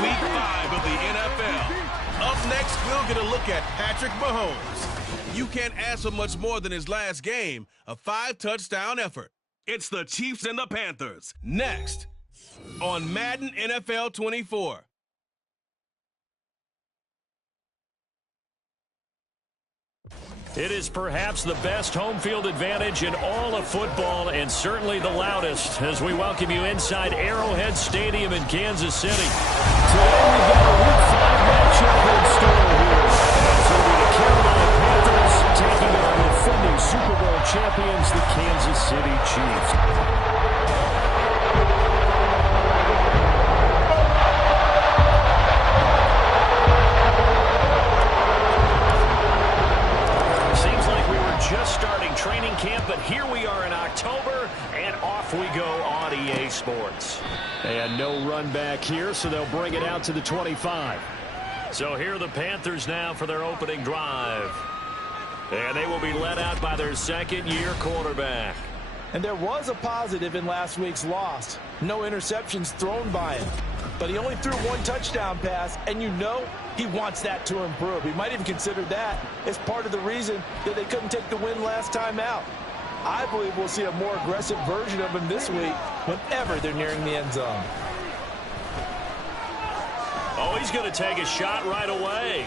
Week 5 of the NFL. Up next, we'll get a look at Patrick Mahomes. You can't ask for much more than his last game, a 5-touchdown effort. It's the Chiefs and the Panthers. Next, on Madden NFL 24. It is perhaps the best home field advantage in all of football, and certainly the loudest, as we welcome you inside Arrowhead Stadium in Kansas City. Today we've got a Week 5 matchup in store here. It's going to be the Carolina Panthers taking on the defending Super Bowl champions, the Kansas City Chiefs. Just starting training camp, but here we are in October, and off we go on EA Sports. And no run back here, so they'll bring it out to the 25. So here are the Panthers now for their opening drive. And they will be led out by their second-year quarterback. And there was a positive in last week's loss. No interceptions thrown by him. But he only threw one touchdown pass, and you know he wants that to improve. He might even consider that as part of the reason that they couldn't take the win last time out. I believe we'll see a more aggressive version of him this week whenever they're nearing the end zone. Oh, he's going to take a shot right away.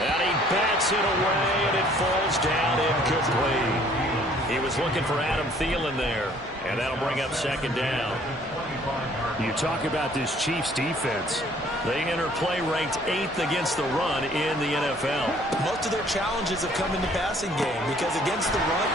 And he bats it away, and it falls down incomplete. He was looking for Adam Thielen there, and that'll bring up second down. You talk about this Chiefs defense. They enter play ranked 8th against the run in the NFL. Most of their challenges have come in the passing game because against the run,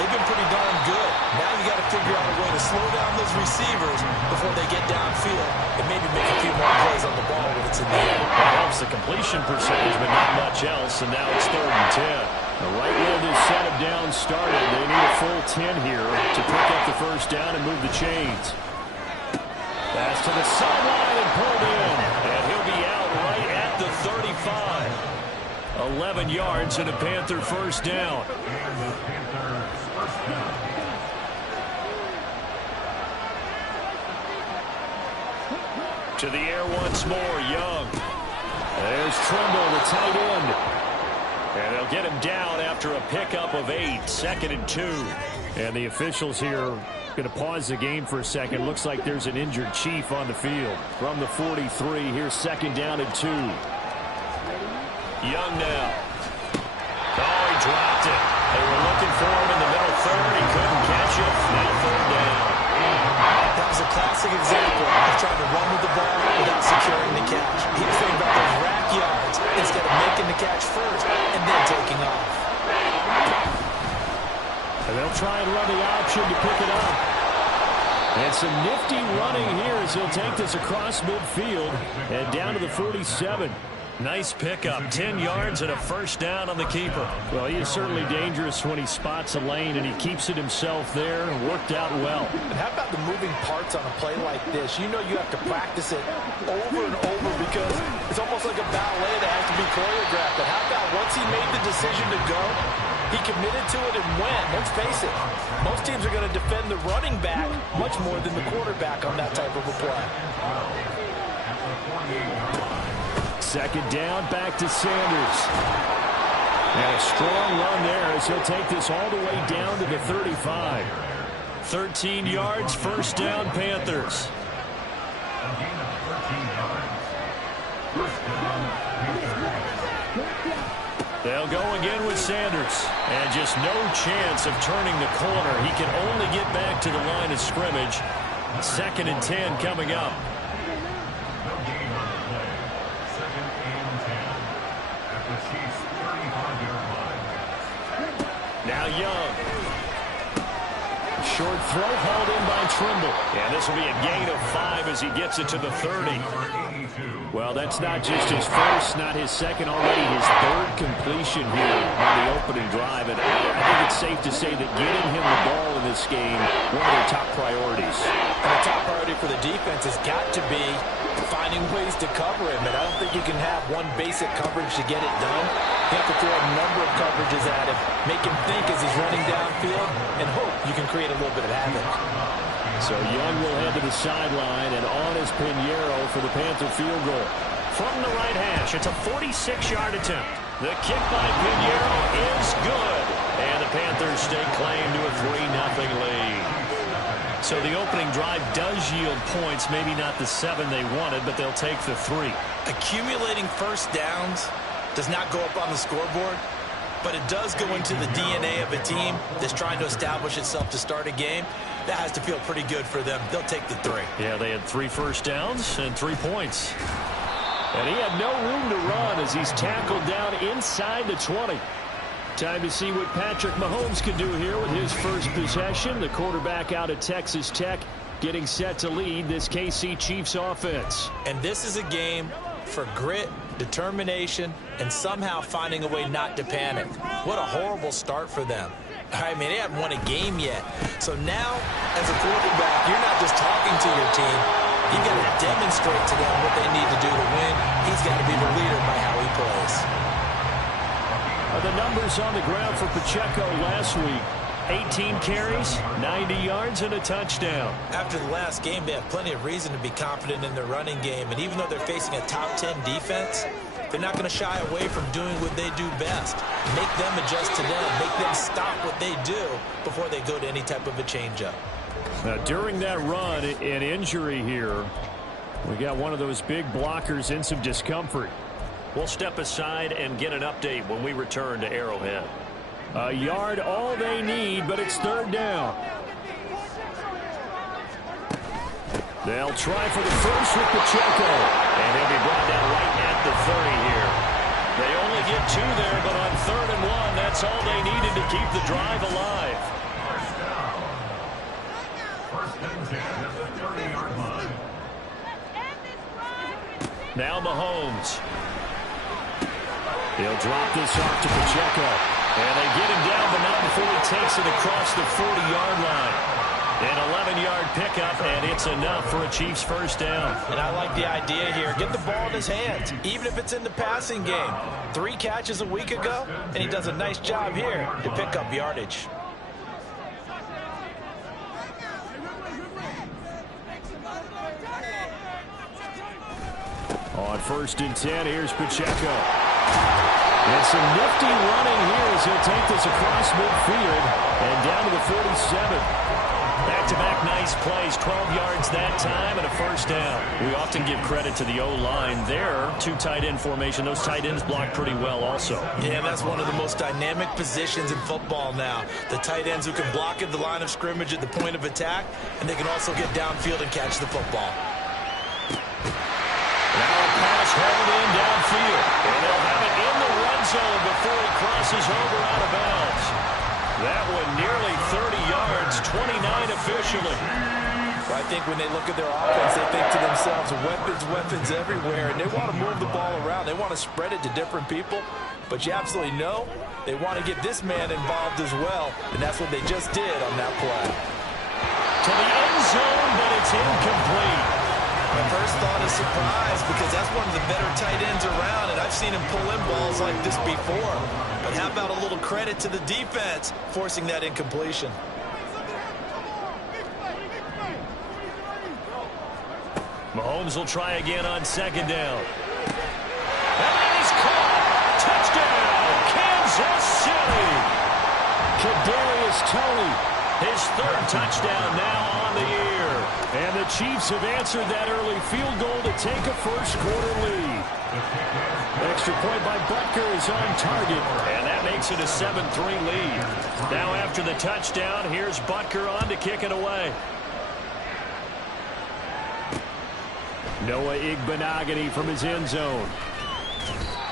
they've been pretty darn good. Now you got to figure out a way to slow down those receivers before they get downfield and maybe make a few more plays on the ball when it's in the air. That helps the completion percentage, but not much else, and now it's 3rd and 10. Right where this set of downs started, they need a full 10 here to pick up the first down and move the chains. Pass to the sideline and pulled in. And he'll be out right at the 35. 11 yards and a Panther first down. To the air once more, Young. There's Trimble, the tight end. And they'll get him down after a pickup of 8, 2nd and 2. And the officials here going to pause the game for a second. Looks like there's an injured Chief on the field. From the 43, here's 2nd down and 2. Young now. Oh, he dropped it. They were looking for him in the middle third. He couldn't catch it. Now 3rd down. That was a classic example of trying to run with the ball without securing the catch. He was thinking about those rack yards instead of making the catch first and then taking off. And they'll try and run the option to pick it up. And some nifty running here as he'll take this across midfield and down to the 47. Nice pickup, 10 yards and a first down on the keeper. Well, he is certainly dangerous when he spots a lane, and he keeps it himself there and worked out well. And how about the moving parts on a play like this? You know you have to practice it over and over because it's almost like a ballet that has to be choreographed. But how about once he made the decision to go, he committed to it and went. Let's face it, most teams are going to defend the running back much more than the quarterback on that type of a play. 2nd down, back to Sanders. And a strong run there as he'll take this all the way down to the 35. 13 yards, first down, Panthers. They'll go again with Sanders. And just no chance of turning the corner. He can only get back to the line of scrimmage. 2nd and 10 coming up. Now Young. Short throw hauled in by Trimble. And this will be a gain of 5 as he gets it to the 30. Well, that's not just his first, not his second, already his 3rd completion here on the opening drive. And I think it's safe to say that getting him the ball in this game, one of their top priorities. And the top priority for the defense has got to be finding ways to cover him. And I don't think you can have one basic coverage to get it done. You have to throw a number of coverages at him, make him think as he's running downfield, and hope you can create a little bit of havoc. So Young will head to the sideline, and on is Pinheiro for the Panther field goal. From the right hash, it's a 46-yard attempt. The kick by Pinheiro is good. And the Panthers stake claim to a 3-0 lead. So the opening drive does yield points, maybe not the 7 they wanted, but they'll take the 3. Accumulating first downs does not go up on the scoreboard, but it does go into the DNA of a team that's trying to establish itself to start a game. That has to feel pretty good for them. They'll take the 3. Yeah, they had 3 first downs and 3 points. And he had no room to run as he's tackled down inside the 20. Time to see what Patrick Mahomes can do here with his first possession. The quarterback out of Texas Tech getting set to lead this KC Chiefs offense. And this is a game for grit, determination, and somehow finding a way not to panic. What a horrible start for them. I mean, they haven't won a game yet. So now, as a quarterback, you're not just talking to your team. You've got to demonstrate to them what they need to do to win. He's got to be the leader by how he plays. The numbers on the ground for Pacheco last week. 18 carries, 90 yards, and a touchdown. After the last game, they have plenty of reason to be confident in their running game. And even though they're facing a top 10 defense, they're not going to shy away from doing what they do best. Make them adjust to them. Make them stop what they do before they go to any type of a changeup. Now, during that run, an injury here. We got one of those big blockers in some discomfort. We'll step aside and get an update when we return to Arrowhead. A yard all they need, but it's 3rd down. They'll try for the first with Pacheco. And he'll be brought down right at the 30 here. They only get 2 there, but on 3rd and 1, that's all they needed to keep the drive alive. Now Mahomes. He'll drop this off to Pacheco. And they get him down, but not before he takes it across the 40-yard line. An 11-yard pickup, and it's enough for a Chiefs first down. And I like the idea here. Get the ball in his hands, even if it's in the passing game. 3 catches a week ago, and he does a nice job here to pick up yardage. On 1st and 10, here's Pacheco. And some nifty running here as he'll take this across midfield and down to the 47. Back-to-back nice plays, 12 yards that time and a first down. We often give credit to the O-line there. 2 tight end formation. Those tight ends block pretty well also. Yeah, that's one of the most dynamic positions in football now. The tight ends who can block at the line of scrimmage at the point of attack, and they can also get downfield and catch the football. Now a pass held in downfield. And they'll have it in the red zone before he crosses over out of bounds. That one nearly 30 yards, 29 officially. Well, I think when they look at their offense, they think to themselves, weapons everywhere, and they want to move the ball around. They want to spread it to different people, but you absolutely know they want to get this man involved as well, and that's what they just did on that play. To the end zone, but it's incomplete. My first thought is surprise because that's one of the better tight ends around, and I've seen him pull in balls like this before. But how about a little credit to the defense forcing that incompletion? Mahomes will try again on 2nd down. And he's caught. Touchdown, Kansas City. Kadarius Toney, his 3rd touchdown now on the year. And the Chiefs have answered that early field goal to take a first-quarter lead. Extra point by Butker is on target, and that makes it a 7-3 lead. Now after the touchdown, here's Butker on to kick it away. Noah Igbenogany from his end zone.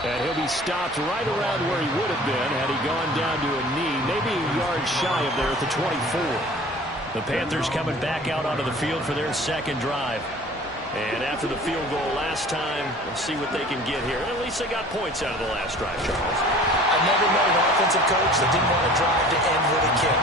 And he'll be stopped right around where he would have been had he gone down to a knee, maybe a yard shy of there at the 24. The Panthers coming back out onto the field for their 2nd drive. And after the field goal last time, we'll see what they can get here. At least they got points out of the last drive, Charles. I've never met an offensive coach that didn't want to drive to end with a kick.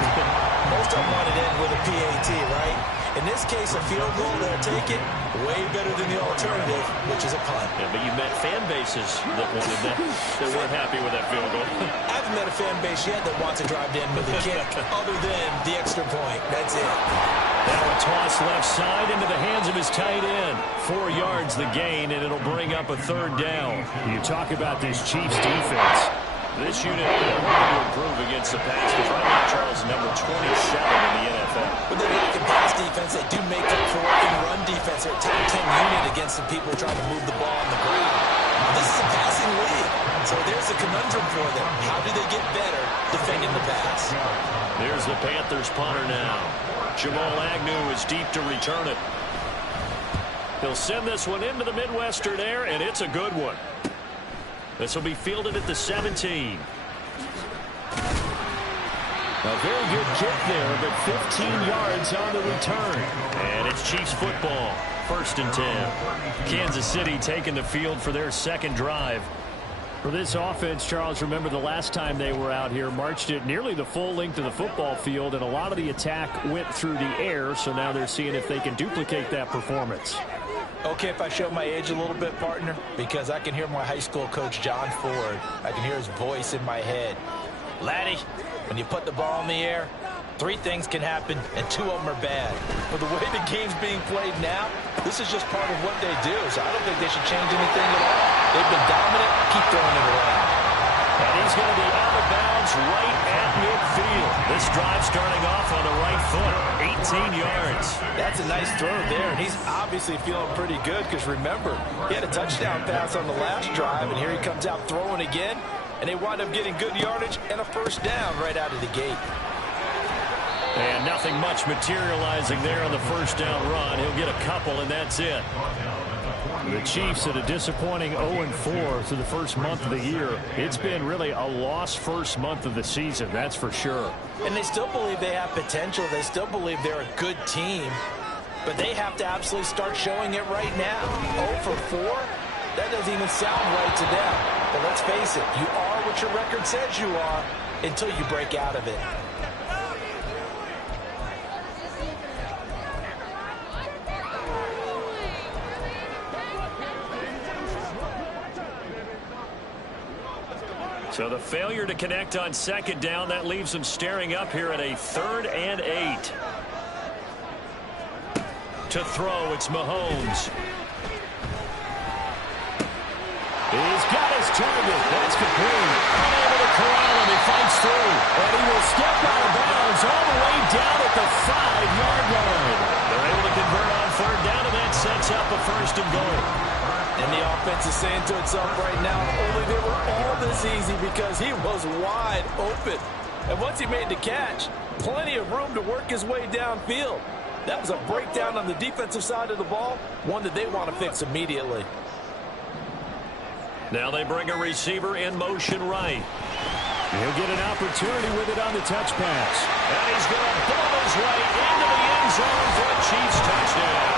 most of them want it in with a PAT, right? In this case, a field goal, they'll take it way better than the alternative, which is a punt. Yeah, but you met fan bases that wanted that, that weren't happy with that field goal. I haven't met a fan base yet that wants to drive in with a kick other than the extra point. That's it. Now a toss left side into the hands of his tight end. 4 yards the gain, and it'll bring up a 3rd down. You talk about this Chiefs defense. This unit will need to improve against the pass. Right now, Charles, number 27 in the NFL. With the lack of pass defense, they do make up for it in run defense. They're a top 10 unit against some people trying to move the ball on the ground. This is a passing league, so there's a conundrum for them. How do they get better defending the pass? There's the Panthers punter now. Jamal Agnew is deep to return it. He'll send this one into the Midwestern air, and it's a good one. This will be fielded at the 17. A very good kick there, but 15 yards on the return. And it's Chiefs football, 1st and 10. Kansas City taking the field for their 2nd drive. For this offense, Charles, remember the last time they were out here, marched it nearly the full length of the football field, and a lot of the attack went through the air, so now they're seeing if they can duplicate that performance. Okay, if I show my age a little bit, partner, because I can hear my high school coach, John Ford. I can hear his voice in my head. Laddie, when you put the ball in the air, 3 things can happen, and 2 of them are bad. But the way the game's being played now, this is just part of what they do, so I don't think they should change anything at all. They've been dominant. Keep throwing it around. And he's going to be out of bounds right at midfield. This drive starting off on the right foot, 18 yards. That's a nice throw there, and he's obviously feeling pretty good because, remember, he had a touchdown pass on the last drive, and here he comes out throwing again, and they wind up getting good yardage and a 1st down right out of the gate. And nothing much materializing there on the 1st down run. He'll get a couple, and that's it. The Chiefs at a disappointing 0-4 through the first month of the year. It's been really a lost first month of the season, that's for sure. And they still believe they have potential. They still believe they're a good team. But they have to absolutely start showing it right now. 0-4? That doesn't even sound right to them. But let's face it, you are what your record says you are until you break out of it. So the failure to connect on 2nd down, that leaves them staring up here at a 3rd and 8. To throw, it's Mahomes. He's got his target. That's complete. Unable to corral him. He fights through. And he will step out of bounds all the way down at the 5-yard line. They're able to convert on 3rd down, and that sets up a 1st and goal. And the offense is saying to itself right now, only they were all this easy because he was wide open. And once he made the catch, plenty of room to work his way downfield. That was a breakdown on the defensive side of the ball, one that they want to fix immediately. Now they bring a receiver in motion right. He'll get an opportunity with it on the touch pass. And he's going to bomb his way into the end zone for a Chiefs touchdown.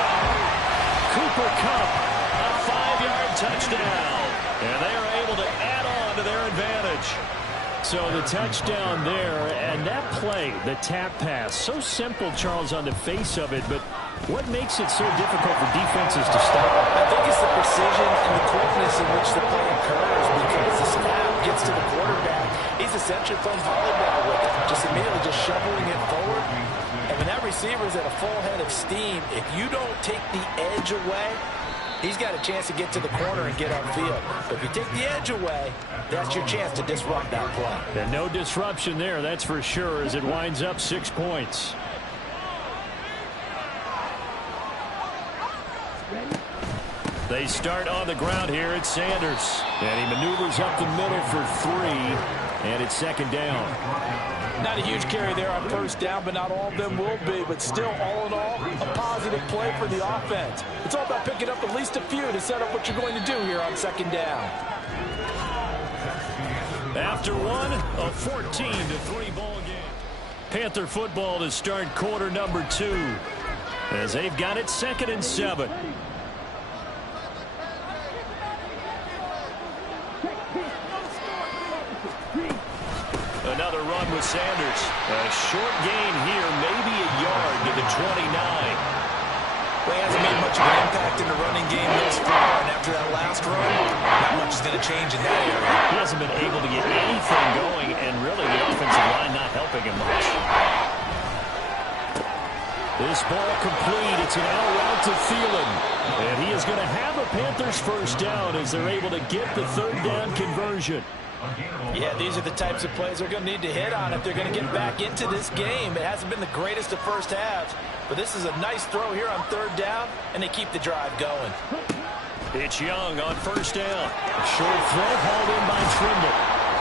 Cooper Kupp, a 5-yard touchdown. And they are able to add on to their advantage. So the touchdown there, and that play, the tap pass, so simple, Charles, on the face of it, but what makes it so difficult for defenses to stop? I think it's the precision and the quickness in which the play occurs because the snap gets to the quarterback. He's essentially playing volleyball with it, just immediately just shoveling it forward. And when that receiver's at a full head of steam, if you don't take the edge away, he's got a chance to get to the corner and get upfield. But if you take the edge away, that's your chance to disrupt that play. And no disruption there, that's for sure, as it winds up 6 points. They start on the ground here. It's Sanders. And he maneuvers up the middle for 3. And it's 2nd down. Not a huge carry there on 1st down, but not all of them will be. But still, all in all, a positive play for the offense. It's all about picking up at least a few to set up what you're going to do here on 2nd down. After one, a 14-3 ball game. Panther football to start quarter number 2. As they've got it 2nd and 7. Another run with Sanders. A short gain here, maybe a yard to the 29. Well, he hasn't made much of an impact in the running game thus far, and after that last run, not much is going to change in that area. He hasn't been able to get anything going, and really the offensive line not helping him much. This ball complete. It's an out route to Thielen. And he is going to have a Panthers first down as they're able to get the third down conversion. Yeah, these are the types of plays they're going to need to hit on if they're going to get back into this game. It hasn't been the greatest of first halves, but this is a nice throw here on third down, and they keep the drive going. It's Young on first down. A short throw hauled in by Trimble.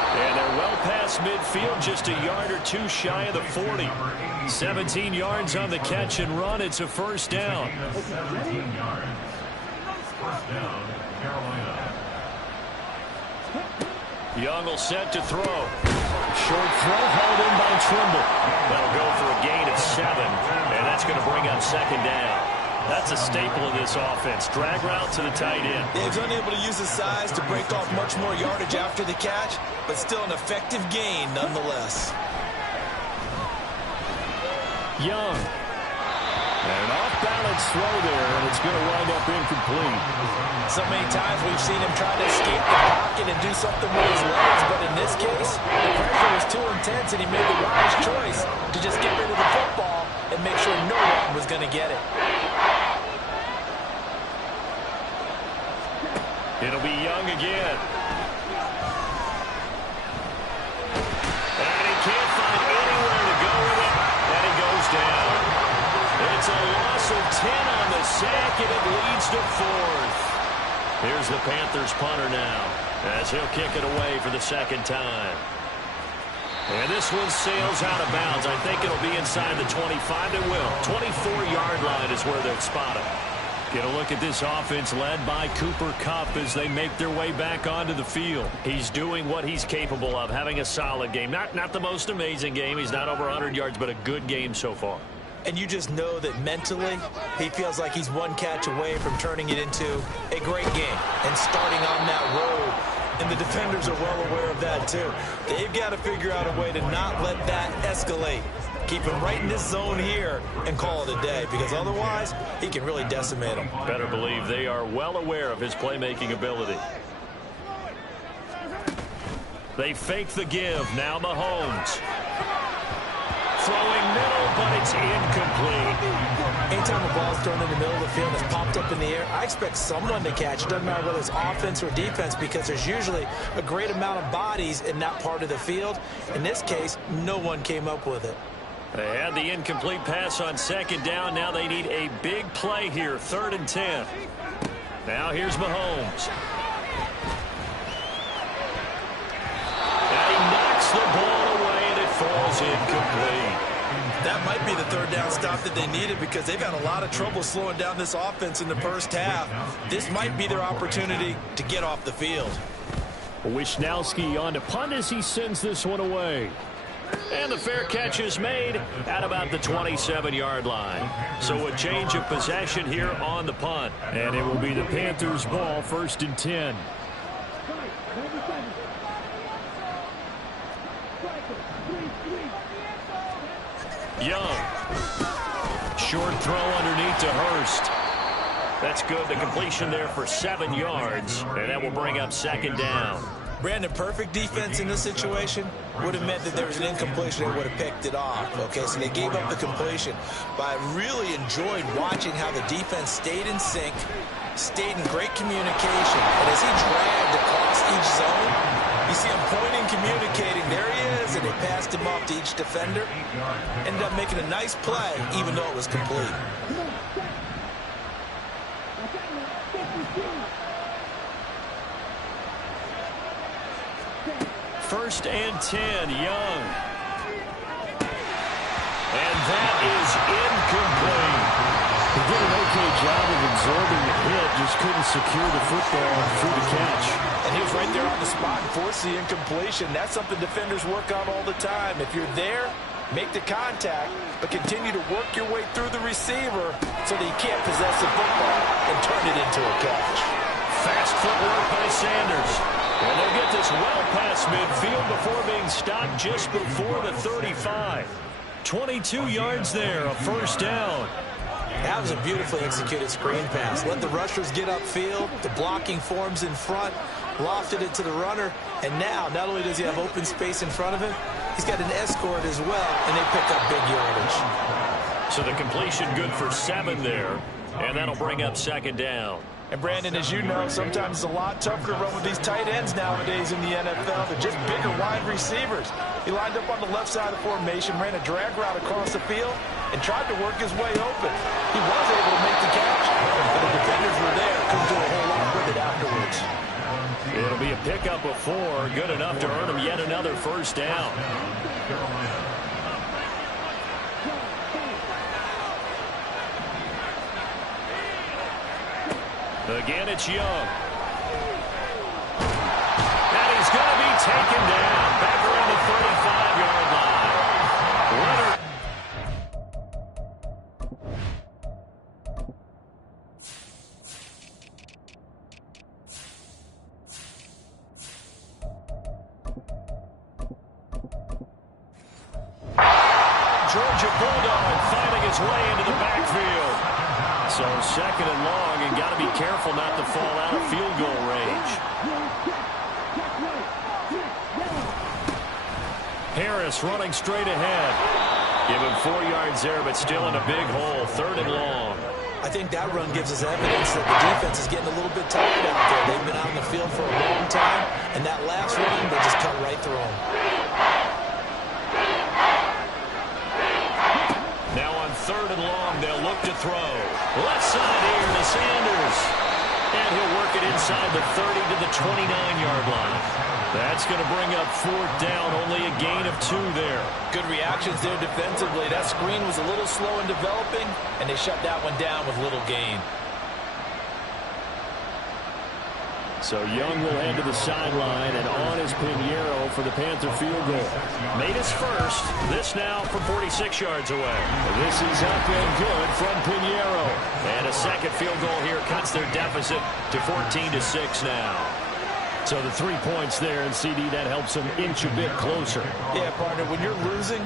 And they're well past midfield, just a yard or two shy of the 40. 17 yards on the catch and run. It's a first down. Young will set to throw. Short throw hauled in by Trimble. That'll go for a gain of 7, and that's going to bring up second down. That's a staple of this offense. Drag route to the tight end. He's unable to use his size to break off much more yardage after the catch, but still an effective gain nonetheless. Young. And an off-balance throw there, and it's going to wind up incomplete. So many times we've seen him try to escape the pocket and do something with his legs, but in this case, the pressure was too intense, and he made the wise choice to just get rid of the football and make sure no one was going to get it. It'll be Young again. And he can't find anywhere to go with it, and he goes down. It's a loss of 10 on the sack, and it leads to 4th. Here's the Panthers punter now, as he'll kick it away for the second time. And this one sails out of bounds. I think it'll be inside the 25. It will. 24-yard line is where they'll spot it. Get a look at this offense led by Cooper Kupp as they make their way back onto the field. He's doing what he's capable of, having a solid game. Not the most amazing game. He's not over 100 yards, but a good game so far. And you just know that mentally, he feels like he's one catch away from turning it into a great game and starting on that road. And the defenders are well aware of that, too. They've got to figure out a way to not let that escalate. Keep him right in this zone here and call it a day, because otherwise, he can really decimate him. Better believe they are well aware of his playmaking ability. They fake the give. Now Mahomes. Throwing middle, but it's incomplete. Anytime a ball's thrown in the middle of the field and it's popped up in the air, I expect someone to catch. It doesn't matter whether it's offense or defense, because there's usually a great amount of bodies in that part of the field. In this case, no one came up with it. They had the incomplete pass on second down. Now they need a big play here, 3rd and 10. Now here's Mahomes. And he knocks the ball away, and it falls incomplete. That might be the third down stop that they needed, because they've had a lot of trouble slowing down this offense in the first half. This might be their opportunity to get off the field. Wisnowski on to punt as he sends this one away. And the fair catch is made at about the 27-yard line. So a change of possession here on the punt. And it will be the Panthers' ball, 1st and 10. Young. Short throw underneath to Hurst. That's good. The completion there for 7 yards. And that will bring up second down. Brandon, perfect defense in this situation would have meant that there was an incompletion. They would have picked it off. Okay, so they gave up the completion. But I really enjoyed watching how the defense stayed in sync, stayed in great communication. And as he dragged across each zone, you see him pointing, communicating. There he is, and they passed him off to each defender. Ended up making a nice play, even though it was complete. First and 10, Young. And that is incomplete. He did an okay job of absorbing the hit, just couldn't secure the football through the catch. And he was right there on the spot and forced the incompletion. That's something defenders work on all the time. If you're there, make the contact, but continue to work your way through the receiver so that you can't possess the football and turn it into a catch. Fast footwork by Sanders. And they'll get to gets well past midfield before being stopped just before the 35. 22 yards there, a first down. That was a beautifully executed screen pass. Let the rushers get upfield. The blocking forms in front. Lofted it to the runner. And now, not only does he have open space in front of him, he's got an escort as well, and they pick up big yardage. So the completion good for 7 there, and that'll bring up second down. And Brandon, as you know, sometimes it's a lot tougher to run with these tight ends nowadays in the NFL. They're just bigger wide receivers. He lined up on the left side of the formation, ran a drag route across the field, and tried to work his way open. He was able to make the catch, but the defenders were there. Couldn't do a whole lot with it afterwards. It'll be a pickup of 4, good enough to earn him yet another first down. Again, it's Young. And he's going to be taken down back around the 35-yard line. Leonard. Georgia Bulldog finding his way into the backfield. So second and long, and got to be careful not to fall out of field goal range. Harris running straight ahead. Give him 4 yards there, but still in a big hole. Third and long. I think that run gives us evidence that the defense is getting a little bit tired out there. They've been out in the field for a long time, and that last run, they just cut right through them. Now on third and long, they'll look to throw. Left side here to Sanders. And he'll work it inside the 30 to the 29-yard line. That's going to bring up 4th down, only a gain of 2 there. Good reactions there defensively. That screen was a little slow in developing, and they shut that one down with little gain. So Young will head to the sideline, and on is Pinheiro for the Panther field goal. Made his first. This now from 46 yards away. This is up and good from Pinheiro. And a second field goal here cuts their deficit to 14-6 now. So the 3 points there, and CD, that helps them inch a bit closer. Yeah, partner, when you're losing,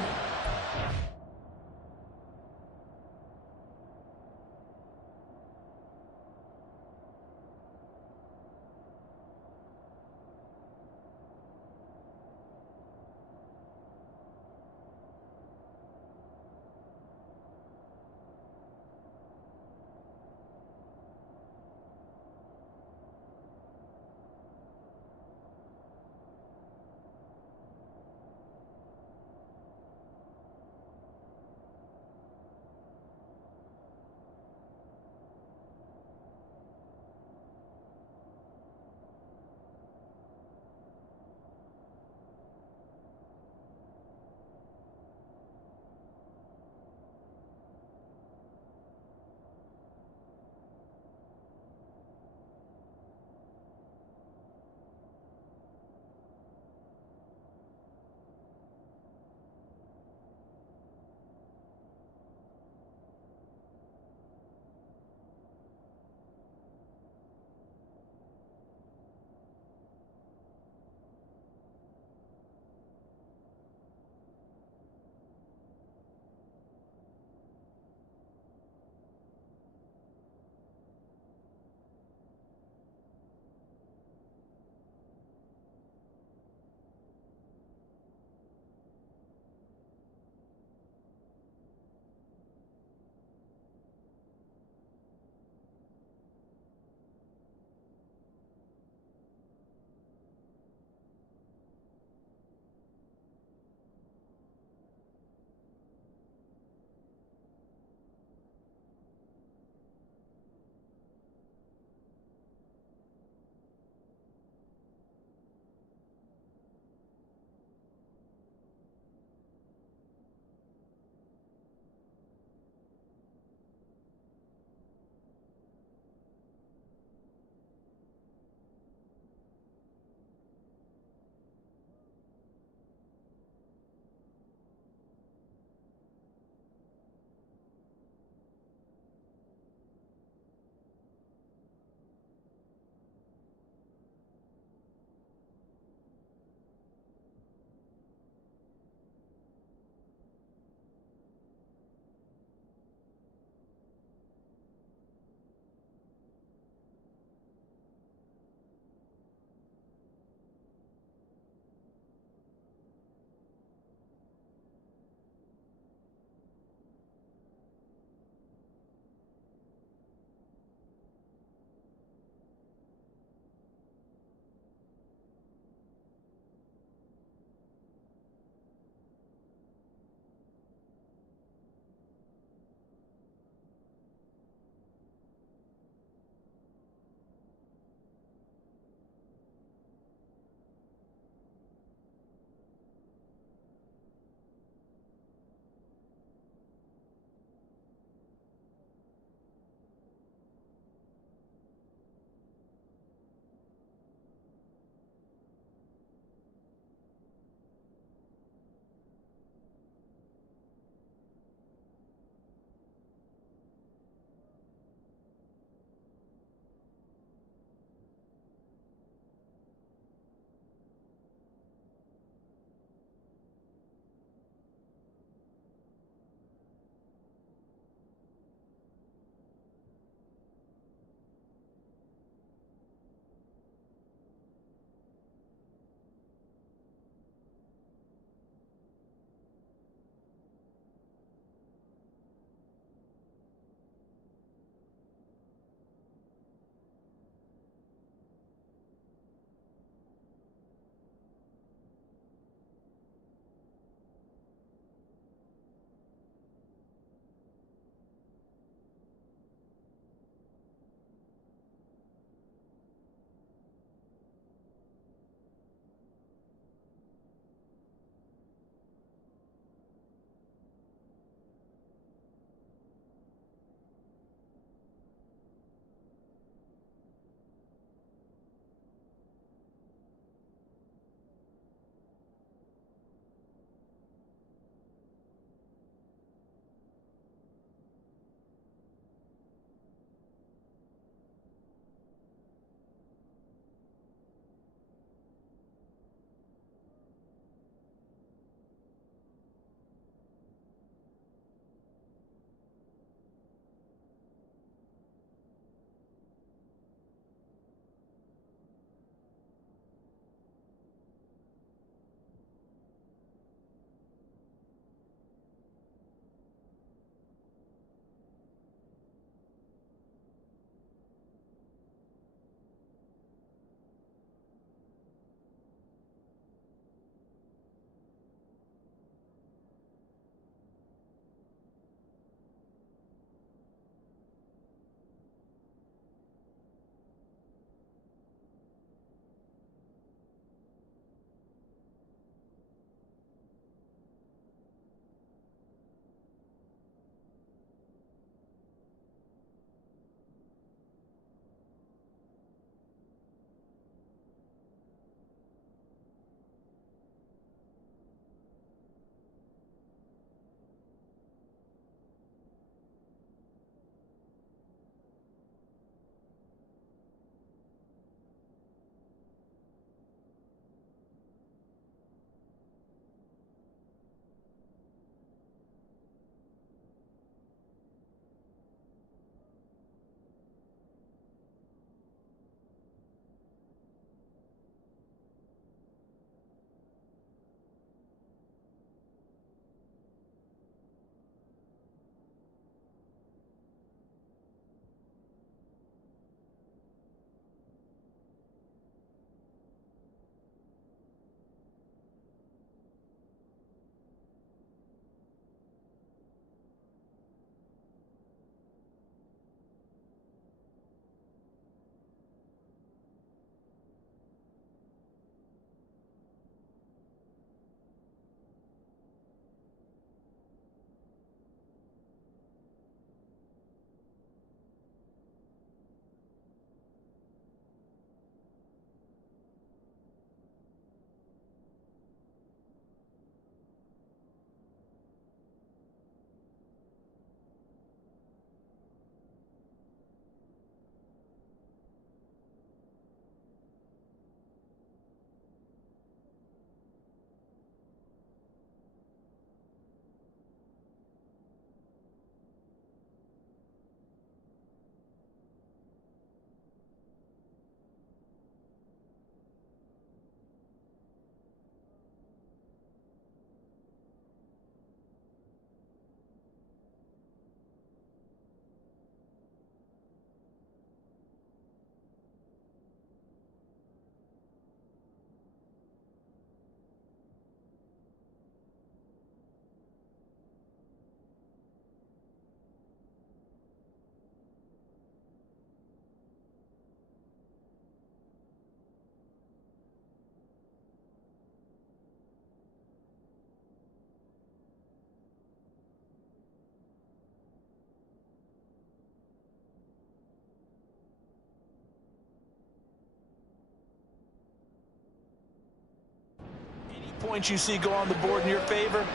points you see go on the board in your favor,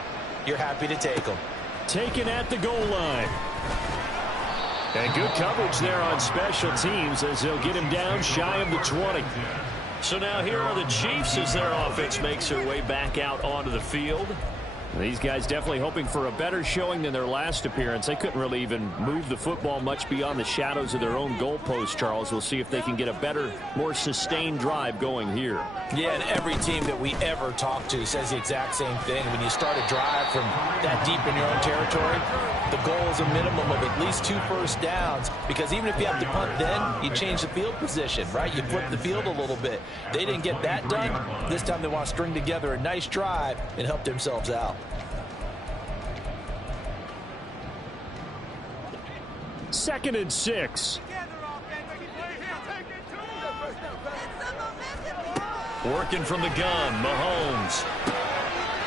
you're happy to take them. Taken at the goal line. And good coverage there on special teams as they'll get him down shy of the 20. So now here are the Chiefs as their offense makes their way back out onto the field. These guys definitely hoping for a better showing than their last appearance. They couldn't really even move the football much beyond the shadows of their own goalpost, Charles. We'll see if they can get a better, more sustained drive going here. Yeah, and every team that we ever talk to says the exact same thing. When you start a drive from that deep in your own territory, the goal is a minimum of at least 2 first downs, because even if you have to punt then, you change the field position, right? You flip the field a little bit. They didn't get that done. This time they want to string together a nice drive and help themselves out. Second and 6. Working from the gun, Mahomes.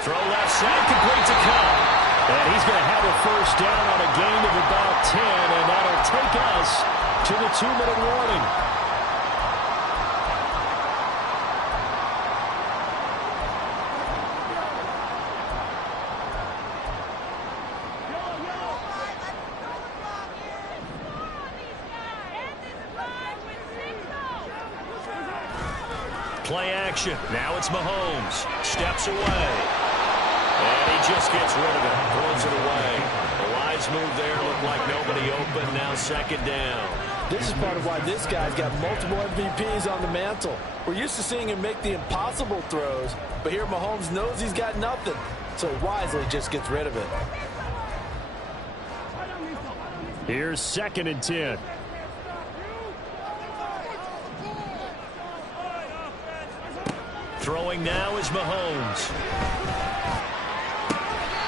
Throw left side, complete to Cup. And he's going to have a first down on a gain of about 10, and that'll take us to the 2-minute warning. Play action. Now it's Mahomes. Steps away. And he just gets rid of it. Throws it away. The wise move there. Looked like nobody open. Now second down. This is part of why this guy's got multiple MVPs on the mantle. We're used to seeing him make the impossible throws, but here Mahomes knows he's got nothing, so wisely just gets rid of it. Here's second and 10. Throwing now is Mahomes.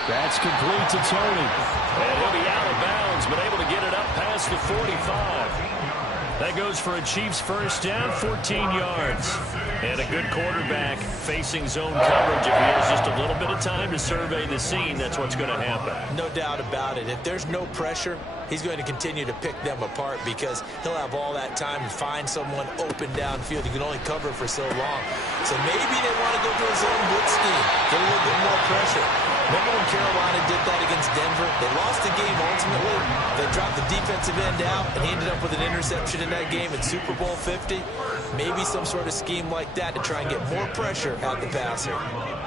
That's complete to Tony. And he'll be out of bounds, but able to get it up past the 45. That goes for a Chiefs first down, 14 yards. And a good quarterback facing zone coverage. If he has just a little bit of time to survey the scene, that's what's going to happen. No doubt about it. If there's no pressure, he's going to continue to pick them apart because he'll have all that time to find someone open downfield. You can only cover for so long. So maybe they want to go to a zone blitz scheme, get a little bit more pressure. Remember when Carolina did that against Denver? They lost the game ultimately. They dropped the defensive end out, and he ended up with an interception in that game in Super Bowl 50. Maybe some sort of scheme like that to try and get more pressure at the passer.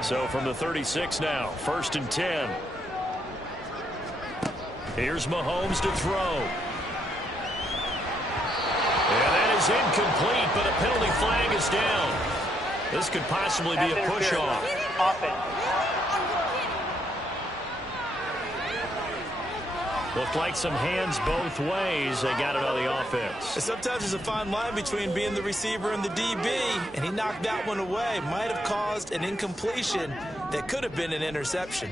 So from the 36 now, first and 10. Here's Mahomes to throw. And that is incomplete, but a penalty flag is down. This could possibly be a push-off. Looked like some hands both ways. They got it on the offense. Sometimes there's a fine line between being the receiver and the DB, and he knocked that one away. Might have caused an incompletion that could have been an interception.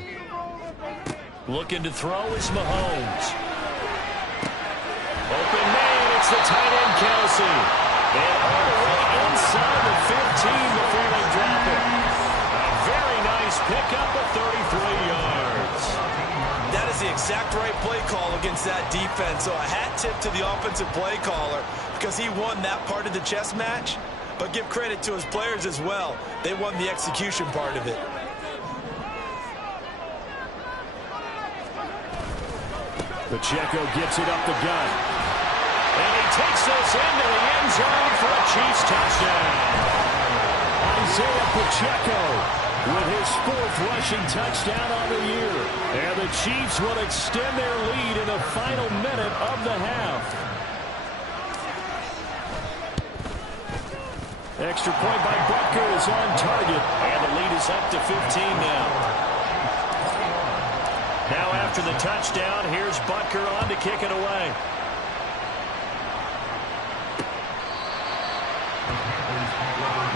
Looking to throw is Mahomes. Open man, it's the tight end Kelsey. And all the way inside the 15 before they drop it. A very nice pickup of 33 yards. That is the exact right play call against that defense. So a hat tip to the offensive play caller because he won that part of the chess match. But give credit to his players as well. They won the execution part of it. Pacheco gets it up the gut. And he takes this into the end zone for a Chiefs touchdown. Isaiah Pacheco with his 4th rushing touchdown on the year. And the Chiefs will extend their lead in the final minute of the half. Extra point by Butker is on target. And the lead is up to 15 now. Now after the touchdown, here's Butker on to kick it away.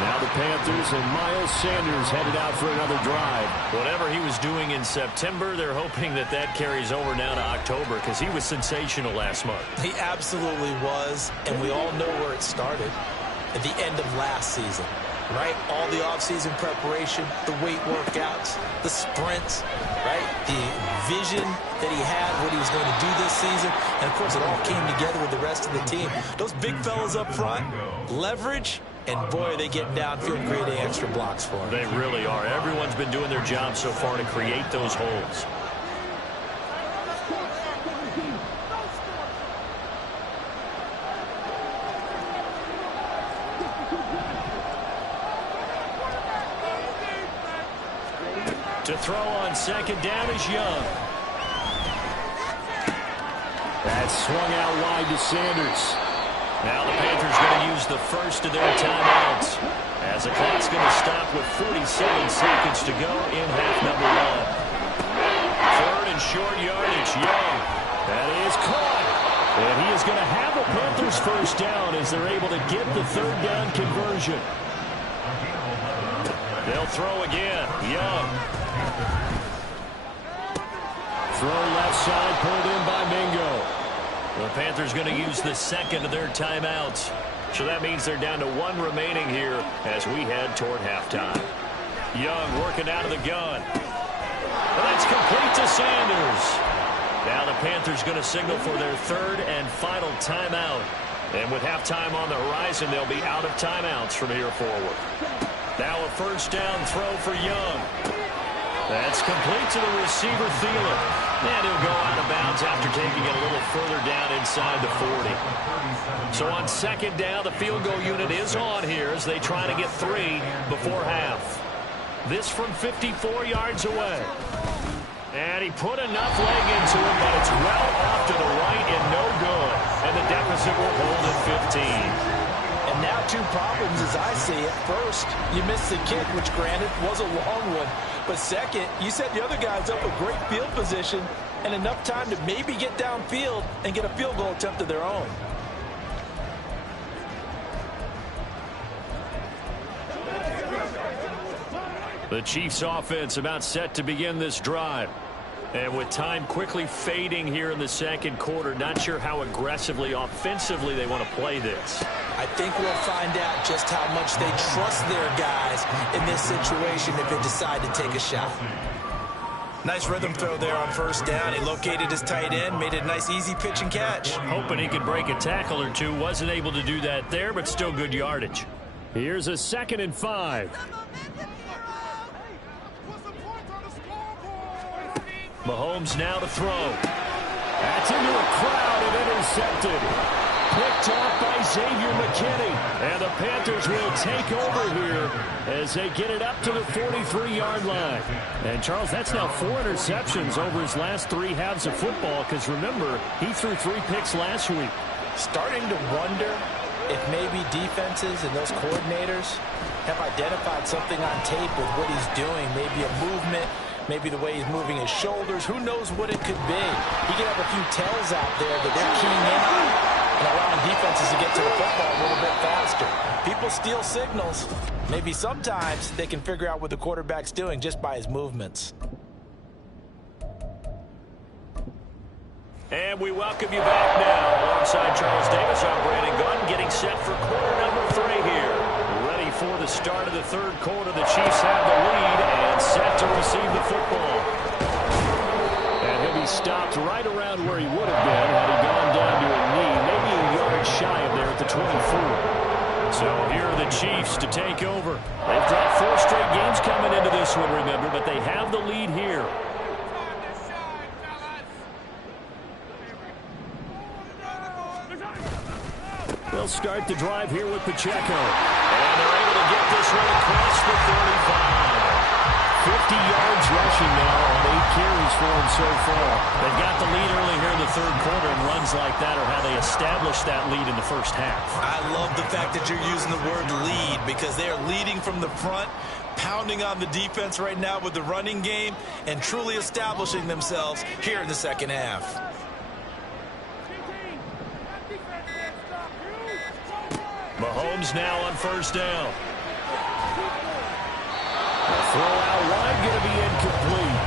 Now the Panthers and Miles Sanders headed out for another drive. Whatever he was doing in September, they're hoping that that carries over now to October because he was sensational last month. He absolutely was, and we all know where it started. At the end of last season, right? All the offseason preparation, the weight workouts, the sprints, right? The vision that he had, what he was going to do this season. And, of course, it all came together with the rest of the team. Those big fellas up front, leverage, And boy, are they getting downfield creating extra blocks for him. They really are. Everyone's been doing their job so far to create those holes. To throw on second down is Young. That's swung out wide to Sanders. Now the Panthers going to use the first of their timeouts, as the clock's going to stop with 47 seconds to go in half number one. Third and short yardage, Young. That is caught. And he is going to have the Panthers first down as they're able to get the third down conversion. They'll throw again. Young. Throw left side, pulled in by Mingo. The Panthers going to use the second of their timeouts. So that means they're down to one remaining here as we head toward halftime. Young working out of the gun. And that's complete to Sanders. Now the Panthers going to signal for their third and final timeout. And with halftime on the horizon, they'll be out of timeouts from here forward. Now a first down throw for Young. That's complete to the receiver, Thielen. And he'll go out of bounds after taking it a little further down inside the 40. So on second down, the field goal unit is on here as they try to get 3 before half. This from 54 yards away. And he put enough leg into it, but it's well off to the right and no good. And the deficit will hold at 15. And now 2 problems as I see it. First, you missed the kick, which granted was a long one. But second, you set the other guys up with great field position and enough time to maybe get downfield and get a field goal attempt of their own. The Chiefs offense about set to begin this drive. And with time quickly fading here in the second quarter, not sure how aggressively, offensively they want to play this. I think we'll find out just how much they trust their guys in this situation if they decide to take a shot. Nice rhythm throw there on first down. He located his tight end, made it a nice easy pitch and catch. Hoping he could break a tackle or two. Wasn't able to do that there, but still good yardage. Here's a 2nd and 5. Mahomes now to throw. That's into a crowd and intercepted. Picked off by Xavier McKinney. And the Panthers will take over here as they get it up to the 43-yard line. And, Charles, that's now 4 interceptions over his last 3 halves of football because, remember, he threw 3 picks last week. Starting to wonder if maybe defenses and those coordinators have identified something on tape with what he's doing, maybe a movement, maybe the way he's moving his shoulders. Who knows what it could be? He could have a few tells out there that they're keying in on and allowing defenses to get to the football a little bit faster. People steal signals. Maybe sometimes they can figure out what the quarterback's doing just by his movements. And we welcome you back now. Alongside Charles Davis, I'm Brandon Gunn, getting set for quarter number 3 here. Ready for the start of the third quarter. The Chiefs have the lead and set to receive the football. And he'll be stopped right around where he would have been had he gone down to a knee, maybe a yard shy of there at the 24. So here are the Chiefs to take over. They've dropped 4 straight games coming into this one, remember, but they have the lead here. They'll start the drive here with Pacheco. And they're able to get this one across the 35. 50 yards rushing now on 8 carries for him so far. They've got the lead early here in the third quarter, and runs like that are how they established that lead in the first half. I love the fact that you're using the word lead because they are leading from the front, pounding on the defense right now with the running game, and truly establishing themselves here in the second half. Mahomes now on first down. Throw out wide, going to be incomplete.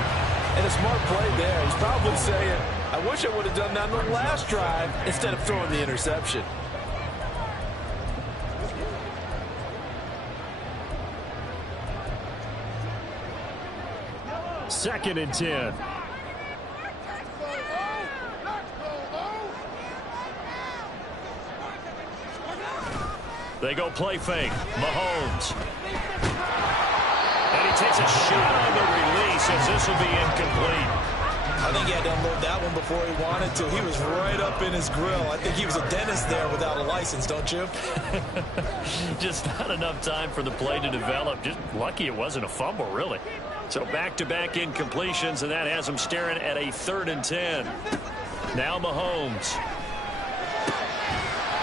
And a smart play there. He's probably saying, I wish I would have done that on the last drive instead of throwing the interception. Second and 10. They go play fake. Mahomes. And he takes a shot on the release as this will be incomplete. I think he had to unload that one before he wanted to. He was right up in his grill. I think he was a dentist there without a license, don't you? Just not enough time for the play to develop. Just lucky it wasn't a fumble, really. So back-to-back incompletions, and that has him staring at a 3rd and 10. Now Mahomes.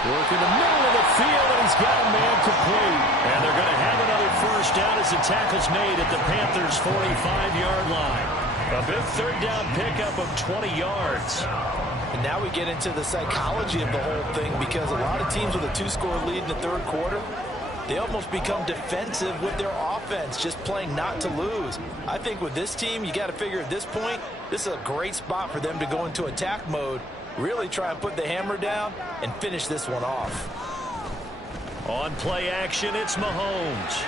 Working the middle of the field, and he's got a man complete. And they're going to have another first down as the tackle's made at the Panthers' 45-yard line. A big 3rd down pickup of 20 yards. And now we get into the psychology of the whole thing, because a lot of teams with a 2-score lead in the 3rd quarter, they almost become defensive with their offense, just playing not to lose. I think with this team, you got to figure at this point, this is a great spot for them to go into attack mode, really try and put the hammer down and finish this one off. On play action, it's Mahomes.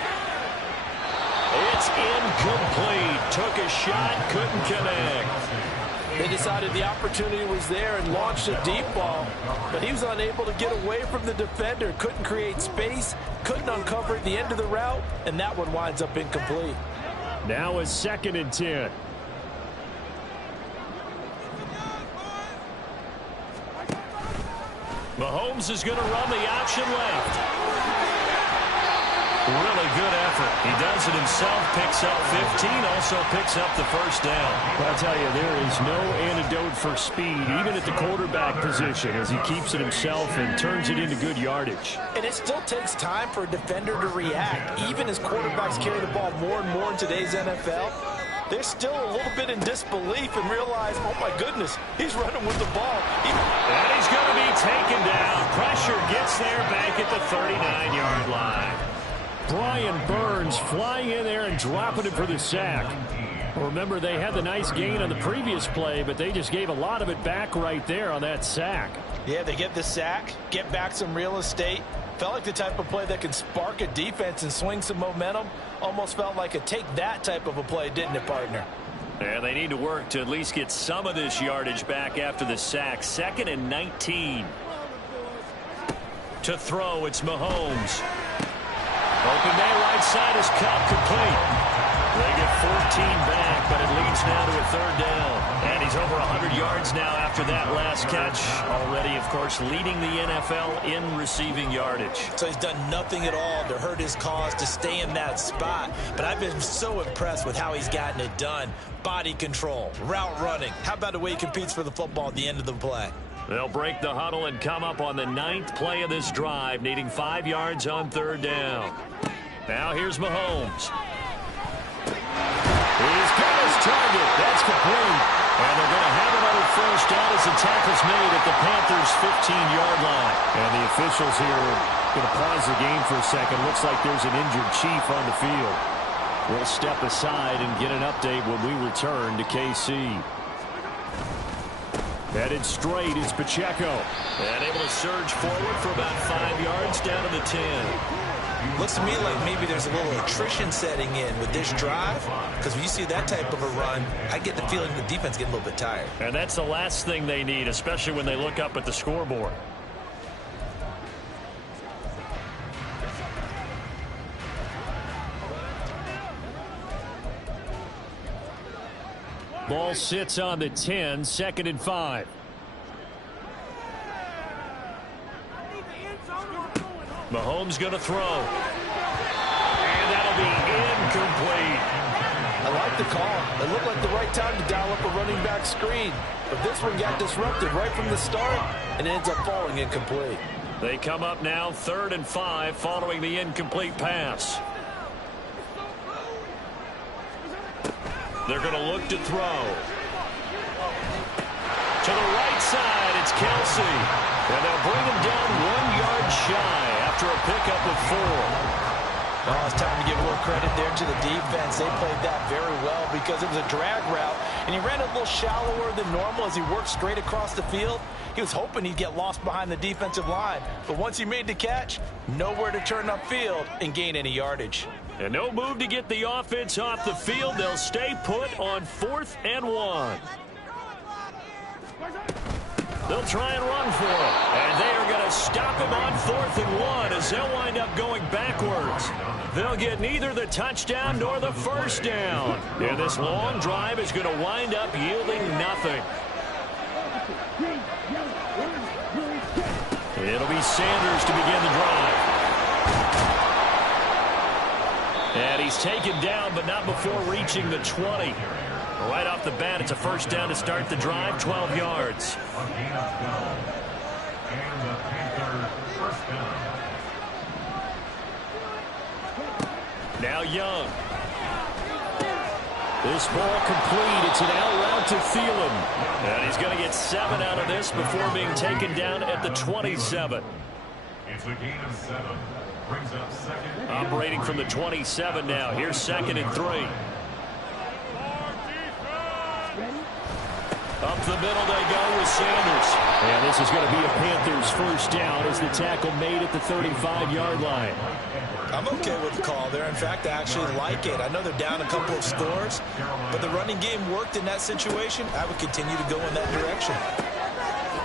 It's incomplete. Took a shot, couldn't connect. They decided the opportunity was there and launched a deep ball, but he was unable to get away from the defender, couldn't create space, couldn't uncover at the end of the route, and that one winds up incomplete. Now a 2nd and 10. Mahomes is going to run the option left. Really good effort. He does it himself, picks up 15, also picks up the first down. I'll tell you, there is no antidote for speed, even at the quarterback position, as he keeps it himself and turns it into good yardage. And it still takes time for a defender to react. Even as quarterbacks carry the ball more and more in today's NFL, they're still a little bit in disbelief and realize, oh my goodness, he's running with the ball. And he's going to be taken down. Pressure gets there back at the 39-yard line. Brian Burns flying in there and dropping it for the sack. Remember, they had the nice gain on the previous play, but they just gave a lot of it back right there on that sack. Yeah, they get the sack, get back some real estate. Felt like the type of play that can spark a defense and swing some momentum. Almost felt like a take that type of a play, didn't it, partner? And they need to work to at least get some of this yardage back after the sack. 2nd and 19. To throw, it's Mahomes. Open man right side is caught, complete. They get 14 back, but it leads now to a 3rd down. And he's over 100 yards now after that last catch. Already, of course, leading the NFL in receiving yardage. So he's done nothing at all to hurt his cause, to stay in that spot. But I've been so impressed with how he's gotten it done. Body control, route running. How about the way he competes for the football at the end of the play? They'll break the huddle and come up on the 9th play of this drive, needing 5 yards on 3rd down. Now here's Mahomes. He's got his target. That's complete. And they're going to have another first down as the tackle's made at the Panthers' 15-yard line. And the officials here are going to pause the game for a second. Looks like there's an injured chief on the field. We'll step aside and get an update when we return to KC. Headed straight is Pacheco. And able to surge forward for about 5 yards down to the 10. Looks to me like maybe there's a little attrition setting in with this drive, because when you see that type of a run, I get the feeling the defense getting a little bit tired. And that's the last thing they need, especially when they look up at the scoreboard. Ball sits on the 10, 2nd and 5. Mahomes going to throw. And that'll be incomplete. I like the call. It looked like the right time to dial up a running back screen. But this one got disrupted right from the start, and it ends up falling incomplete. They come up now 3rd and 5 following the incomplete pass. They're going to look to throw. To the right side, it's Kelsey. And they'll bring him down 1 yard shy after a pickup of 4. Oh, it's time to give a little credit there to the defense. They played that very well because it was a drag route, and he ran a little shallower than normal as he worked straight across the field. He was hoping he'd get lost behind the defensive line, but once he made the catch, nowhere to turn upfield and gain any yardage. And no move to get the offense off the field. They'll stay put on 4th and 1. They'll try and run for it, and they are going to to stop him on 4th and 1 as they'll wind up going backwards. They'll get neither the touchdown nor the first down. And this long drive is going to wind up yielding nothing. It'll be Sanders to begin the drive. And he's taken down, but not before reaching the 20. Right off the bat, it's a first down to start the drive, 12 yards. Now Young. This ball complete. It's an out route to Thielen. And he's going to get 7 out of this before being taken down at the 27. It's a gain of 7. Brings up second. Operating from the 27 now. Here's 2nd and 3. Up the middle they go with Sanders. And this is going to be a Panthers first down as the tackle made at the 35-yard line. I'm okay with the call there. In fact, I actually like it. I know they're down a couple of scores, but the running game worked in that situation. I would continue to go in that direction.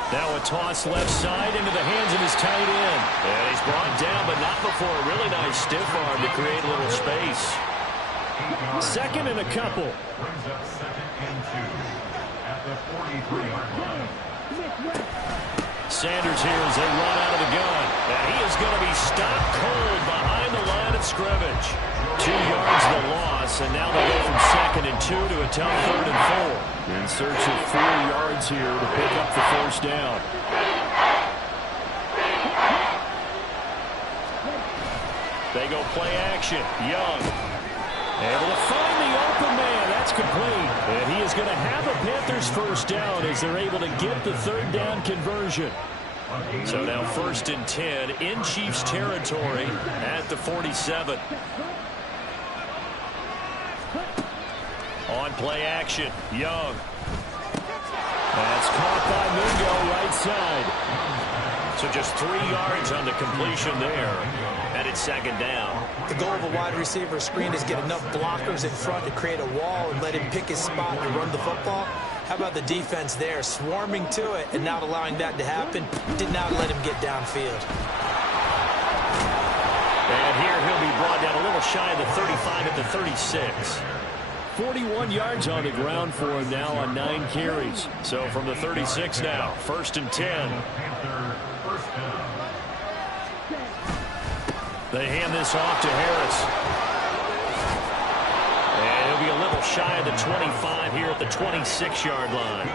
Now a toss left side into the hands of his tight end. And he's brought down, but not before a really nice stiff arm to create a little space. 2nd and a couple. Brings up 2nd and 2 at the 43-yard line. Sanders here as they run out of the gun. And he is going to be stopped cold behind the line of scrimmage. 2 yards the loss, and now they go from 2nd and 2 to a tough 3rd and 4. In search of 4 yards here to pick up the first down. They go play action. Young. Able to find the open man. That's complete. And he is going to have a Panthers first down as they're able to get the 3rd down conversion. So now 1st and 10 in Chiefs territory at the 47. On play action, Young. That's caught by Mingo right side. So just 3 yards on the completion there. And it's 2nd down. The goal of a wide receiver screen is get enough blockers in front to create a wall and let him pick his spot to run the football. How about the defense there, swarming to it and not allowing that to happen? Did not let him get downfield. And here he'll be brought down a little shy of the 35 at the 36. 41 yards on the ground for him now on 9 carries. So from the 36 now, 1st and 10. They hand this off to Harris. And he'll be a little shy of the 25 here at the 26-yard line.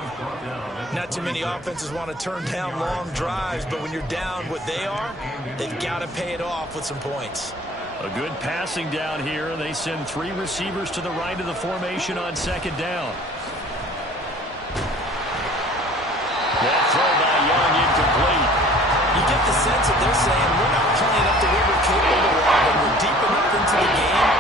Not too many offenses want to turn down long drives, but when you're down what they are, they've got to pay it off with some points. A good passing down here. They send 3 receivers to the right of the formation on 2nd down. That throw by Young incomplete. You get the sense that they're saying we're not playing up to what we're capable of, but we're deep enough into the game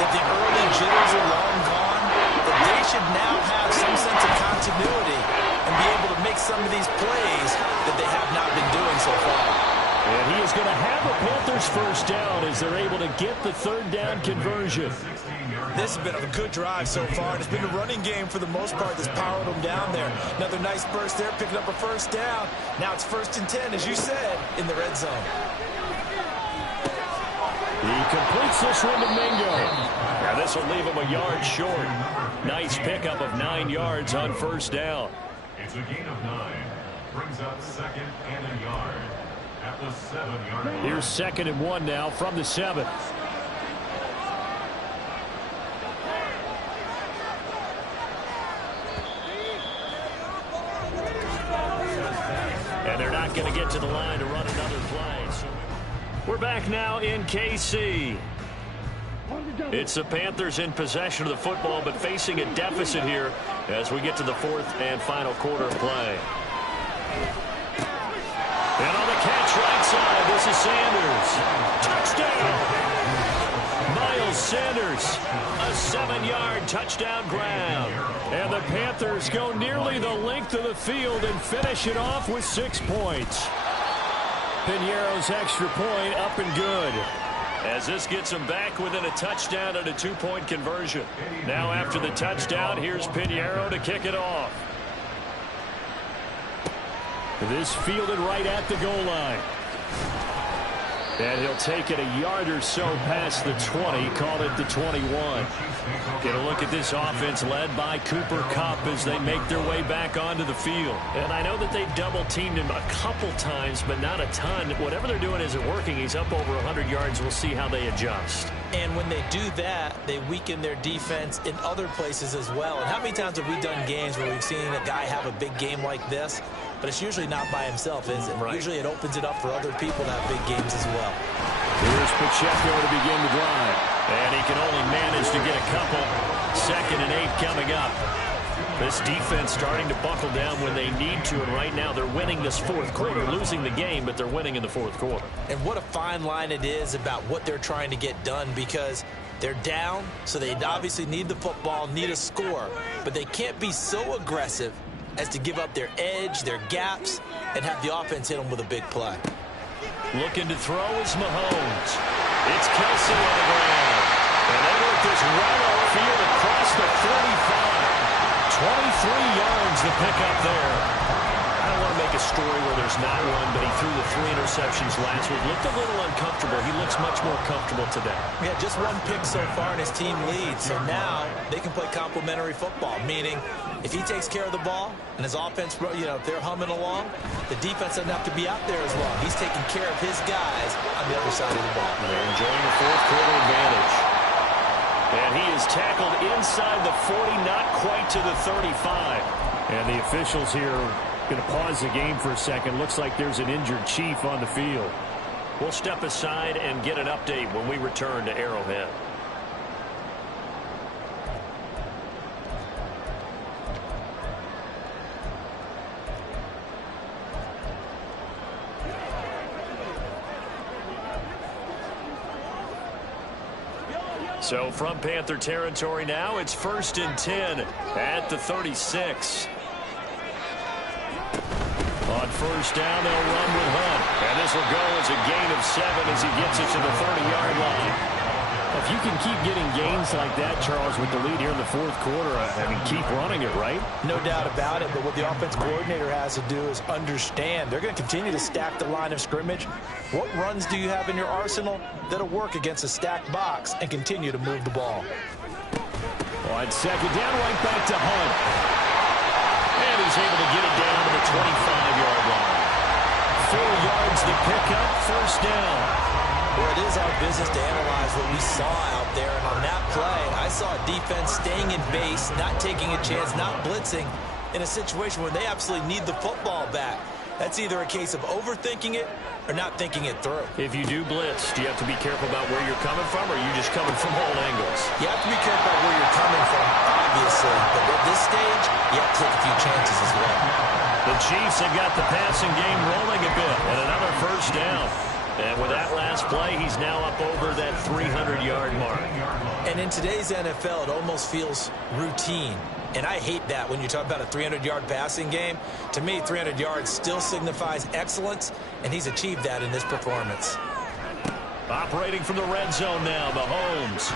that the early jitters are long gone, that they should now have some sense of continuity and be able to make some of these plays that they have not been doing so far. And he is going to have a Panthers first down as they're able to get the 3rd down conversion. This has been a good drive so far, and it's been a running game for the most part that's powered them down there. Another nice burst there, picking up a first down. Now it's 1st and 10, as you said, in the red zone. He completes this one to Mingo. Now this will leave him a yard short. Nice pickup of 9 yards on 1st down. It's a gain of 9. Brings up 2nd and a yard at the 7-yard line. Here's 2nd and 1 now from the 7. And they're not going to get to the line to run another play. So we're back now in KC. It's the Panthers in possession of the football, but facing a deficit here as we get to the 4th and final quarter of play. And on the catch right side, this is Sanders. Touchdown! Miles Sanders, a 7-yard touchdown grab. And the Panthers go nearly the length of the field and finish it off with 6 points. Piñeiro's extra point up and good. As this gets him back within a touchdown and a 2-point conversion. Now after the touchdown, here's Piñeiro to kick it off. This fielded right at the goal line. And he'll take it a yard or so past the 20, called it the 21. Get a look at this offense led by Cooper Kupp as they make their way back onto the field. And I know that they've double-teamed him a couple times, but not a ton. Whatever they're doing isn't working. He's up over 100 yards. We'll see how they adjust. And when they do that, they weaken their defense in other places as well. And how many times have we done games where we've seen a guy have a big game like this? But it's usually not by himself, is it? Right. Usually it opens it up for other people to have big games as well. Here's Pacheco to begin the drive. And he can only manage to get a couple. 2nd and 8 coming up. This defense starting to buckle down when they need to, and right now they're winning this 4th quarter, losing the game, but they're winning in the 4th quarter. And what a fine line it is about what they're trying to get done, because they're down, so they obviously need the football, need a score, but they can't be so aggressive as to give up their edge, their gaps, and have the offense hit them with a big play. Looking to throw is Mahomes. It's Kelsey on the ground. And they work this right outfield across the 45. 23 yards to pick up there. I don't want to make a story where there's not one, but he threw the 3 interceptions last week. Looked a little uncomfortable. He looks much more comfortable today. Yeah, just 1 pick so far and his team leads. So now they can play complementary football, meaning if he takes care of the ball and his offense, if they're humming along, the defense doesn't have to be out there as well. He's taking care of his guys on the other side of the ball. They're enjoying the 4th quarter advantage. And he is tackled inside the 40, not quite to the 35. And the officials here going to pause the game for a second. Looks like there's an injured Chief on the field. We'll step aside and get an update when we return to Arrowhead. So from Panther territory now, it's 1st and 10 at the 36. On 1st down, they'll run with Hunt. And this will go as a gain of 7 as he gets it to the 30-yard line. If you can keep getting gains like that, Charles, with the lead here in the 4th quarter, I mean, keep running it, right? No doubt about it, but what the offense coordinator has to do is understand they're going to continue to stack the line of scrimmage. What runs do you have in your arsenal that'll work against a stacked box and continue to move the ball? On 2nd down, right back to Hunt. And he's able to get it down to the 25-yard line. 4 yards to pick up, 1st down. Well, it is our business to analyze what we saw out there, and on that play, I saw a defense staying in base, not taking a chance, not blitzing, in a situation where they absolutely need the football back. That's either a case of overthinking it or not thinking it through. If you do blitz, do you have to be careful about where you're coming from, or are you just coming from all angles? You have to be careful about where you're coming from, obviously, but at this stage, you have to take a few chances as well. The Chiefs have got the passing game rolling a bit, and another 1st down. And with that last play, he's now up over that 300-yard mark. And in today's NFL, it almost feels routine. And I hate that when you talk about a 300-yard passing game. To me, 300 yards still signifies excellence, and he's achieved that in this performance. Operating from the red zone now, Mahomes.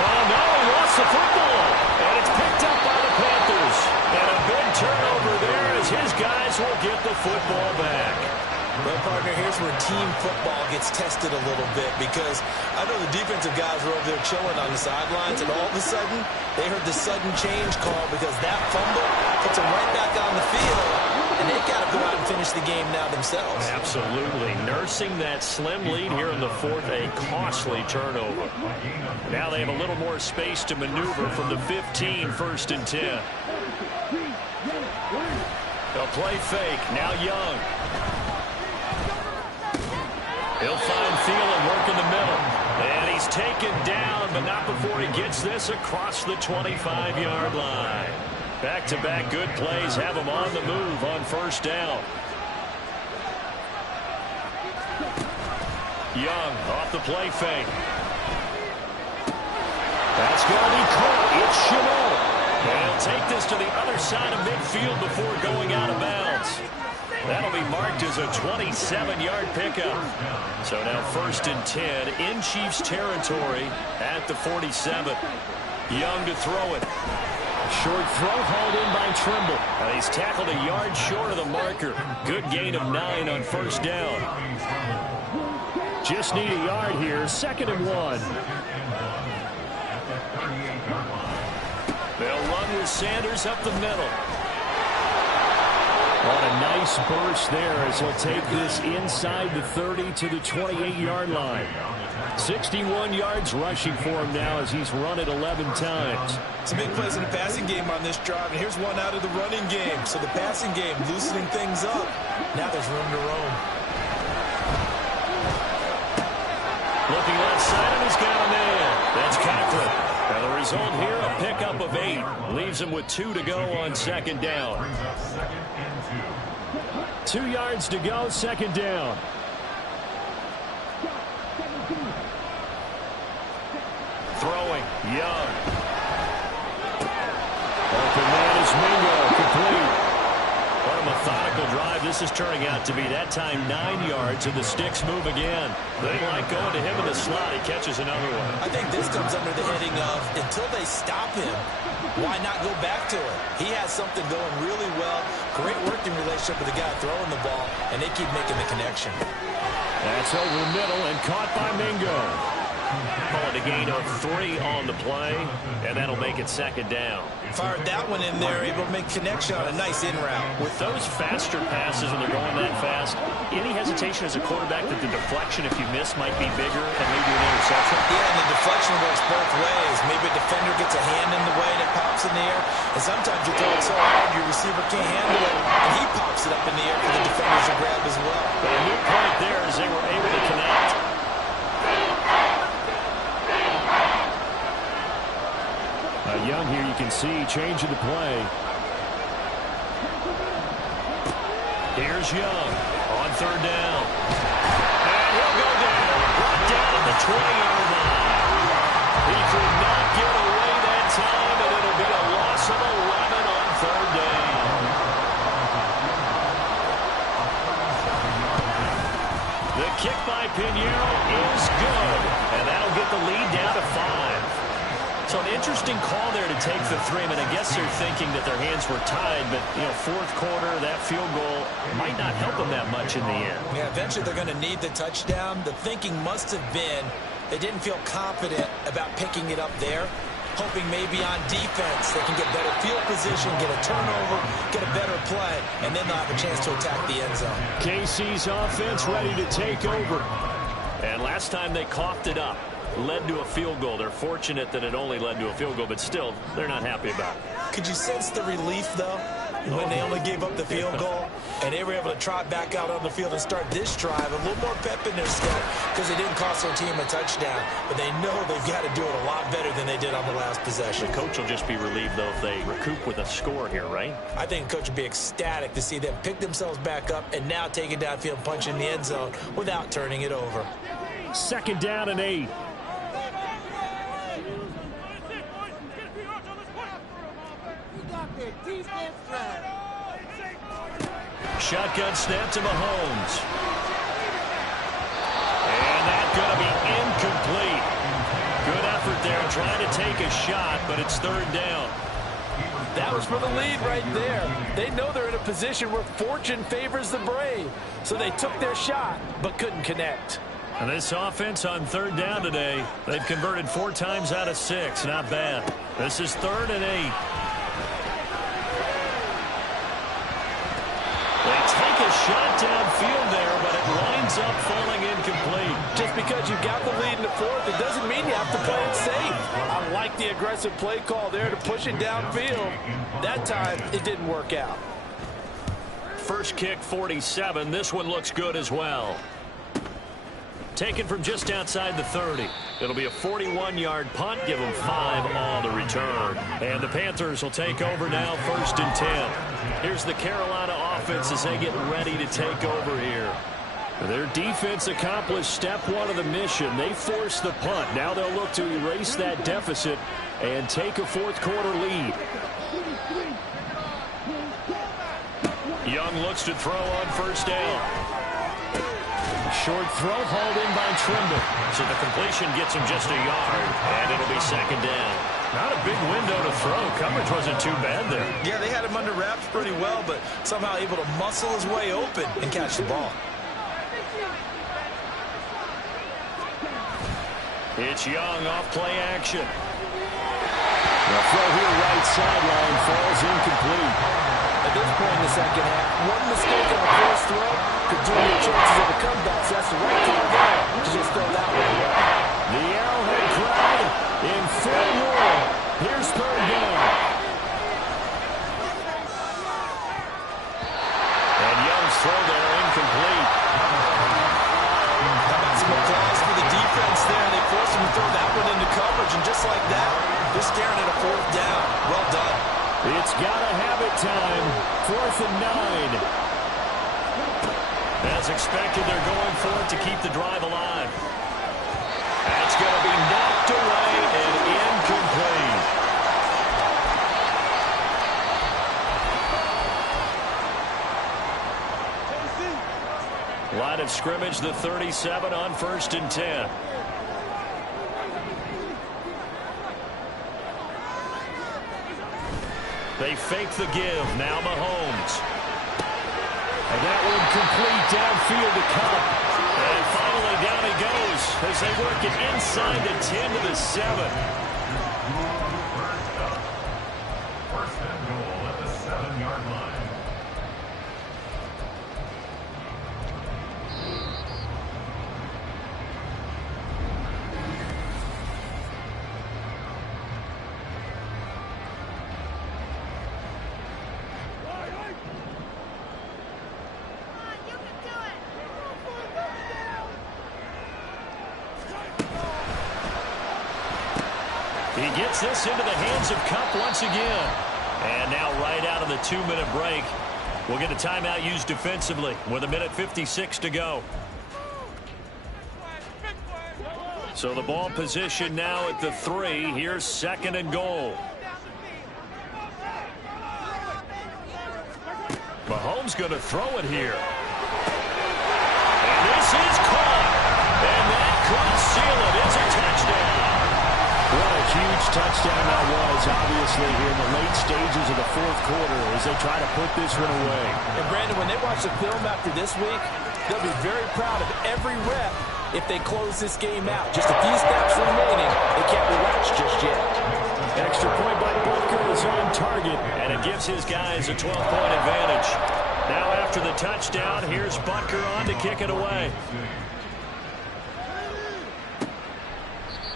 Oh, no, he lost the football. And it's picked up by the Panthers. And a big turnover there as his guys will get the football back. Well, partner, here's where team football gets tested a little bit, because I know the defensive guys were over there chilling on the sidelines, and all of a sudden, they heard the sudden change call because that fumble puts them right back on the field, and they've got to go out and finish the game now themselves. Absolutely. Nursing that slim lead here in the 4th, a costly turnover. Now they have a little more space to maneuver from the 15, 1st and 10. They'll play fake. Now Young. He'll find Thielen, work in the middle. And he's taken down, but not before he gets this across the 25-yard line. Back-to-back good plays have him on the move on 1st down. Young off the play fake. That's going to be caught. It's Chabot. And he'll take this to the other side of midfield before going out of bounds. That'll be marked as a 27-yard pickup. So now 1st and 10 in Chiefs territory at the 47. Young to throw it. Short throw hauled in by Trimble. And he's tackled a yard short of the marker. Good gain of 9 on first down. Just need a yard here. 2nd and 1. They'll run with Sanders up the middle. What a nice burst there as he'll take this inside the 30 to the 28-yard line. 61 yards rushing for him now as he's run it 11 times. Some big plays in the passing game on this drive, and here's one out of the running game. So the passing game loosening things up. Now there's room to roam. Looking left side, and he's got a man. That's Cochran. And the result here, a pickup of 8. Leaves him with 2 to go on 2nd down. 2 yards to go, 2nd down. Throwing, Young. Open man is Mingo, complete. What a methodical drive this is turning out to be. That time 9 yards, and the sticks move again. They like going to him in the slot. He catches another one. I think this comes under the heading of until they stop him, why not go back to it? He has something going really well. Great working relationship with the guy throwing the ball, and they keep making the connection. That's over the middle and caught by Mingo. Calling a gain of 3 on the play, and that'll make it 2nd down. Fired that one in there, able to make connection on a nice in route. With those faster passes when they're going that fast, any hesitation as a quarterback that the deflection, if you miss, might be bigger and maybe an interception? Yeah, and the deflection works both ways. Maybe a defender gets a hand in the way and it pops in the air, and sometimes you throw it so hard your receiver can't handle it, and he pops it up in the air for the defenders to grab as well. But a new point there is they were able to connect. Young here, you can see, changing the play. Here's Young on 3rd down. And he'll go down. Brought down at the 20-yard line. He could not get away that time, and it'll be a loss of 11 on 3rd down. The kick by Pinheiro is good, and that'll get the lead down to 5. So an interesting call there to take the 3. I mean, I guess they're thinking that their hands were tied, but, 4th quarter, that field goal might not help them that much in the end. Yeah, eventually they're going to need the touchdown. The thinking must have been they didn't feel confident about picking it up there, hoping maybe on defense they can get better field position, get a turnover, get a better play, and then they'll have a chance to attack the end zone. KC's offense ready to take over. And last time they coughed it up. Led to a field goal. They're fortunate that it only led to a field goal, but still, they're not happy about it. Could you sense the relief, though, when they only gave up the field goal and they were able to trot back out on the field and start this drive? A little more pep in their step because they didn't cost their team a touchdown, but they know they've got to do it a lot better than they did on the last possession. The coach will just be relieved, though, if they recoup with a score here, right? I think the coach would be ecstatic to see them pick themselves back up and now take it downfield and punch in the end zone without turning it over. 2nd down and 8. Shotgun snap to Mahomes. And that's going to be incomplete. Good effort there trying to take a shot, but it's 3rd down. That was for the lead right there. They know they're in a position where fortune favors the brave. So they took their shot, but couldn't connect. And this offense on 3rd down today, they've converted 4 times out of 6. Not bad. This is 3rd and 8. They take a shot downfield there, but it winds up falling incomplete. Just because you got the lead in the 4th, it doesn't mean you have to play it safe. I like the aggressive play call there to push it downfield. That time, it didn't work out. First kick, 47. This one looks good as well. Taken from just outside the 30. It'll be a 41-yard punt. Give them 5 on the return. And the Panthers will take over now, 1st and 10. Here's the Carolina offense as they get ready to take over here. Their defense accomplished step 1 of the mission. They forced the punt. Now they'll look to erase that deficit and take a 4th quarter lead. Young looks to throw on 1st down. Short throw hauled in by Trimble. So the completion gets him just a yard, and it'll be 2nd down. Not a big window to throw. Coverage wasn't too bad there. Yeah, they had him under wraps pretty well, but somehow able to muscle his way open and catch the ball. It's Young off play action. The throw here right sideline falls incomplete. At this point in the second half, one mistake on a first throw could do your chances of a comeback. So that's the right time there to just throw that one away. The Arrowhead crowd in full roar. Here's third down. And Young's throw there incomplete. How about some applause for the defense there? They forced him to throw that one into coverage, and just like that, they're staring at a fourth down. Well done. It's gotta have it time. 4th and 9. As expected, they're going for it to keep the drive alive. That's going to be knocked away and incomplete. Line of scrimmage, the 37 on 1st and 10. They fake the give. Now Mahomes. And that one complete downfield to Cup. And finally down he goes as they work it inside the 10 to the 7. First and goal at the 7-yard line. He gets this into the hands of Cup once again. And now right out of the 2-minute break, we'll get a timeout used defensively with 1:56 to go. So the ball position now at the 3. Here's 2nd and goal. Mahomes going to throw it here. And this is caught. And that could seal it. It's a touchdown. What a huge touchdown that was, obviously, here in the late stages of the 4th quarter as they try to put this one away. And, Brandon, when they watch the film after this week, they'll be very proud of every rep if they close this game out. Just a few steps remaining. They can't relax just yet. Extra point by Booker is on target. And it gives his guys a 12-point advantage. Now after the touchdown, here's Butker on to kick it away.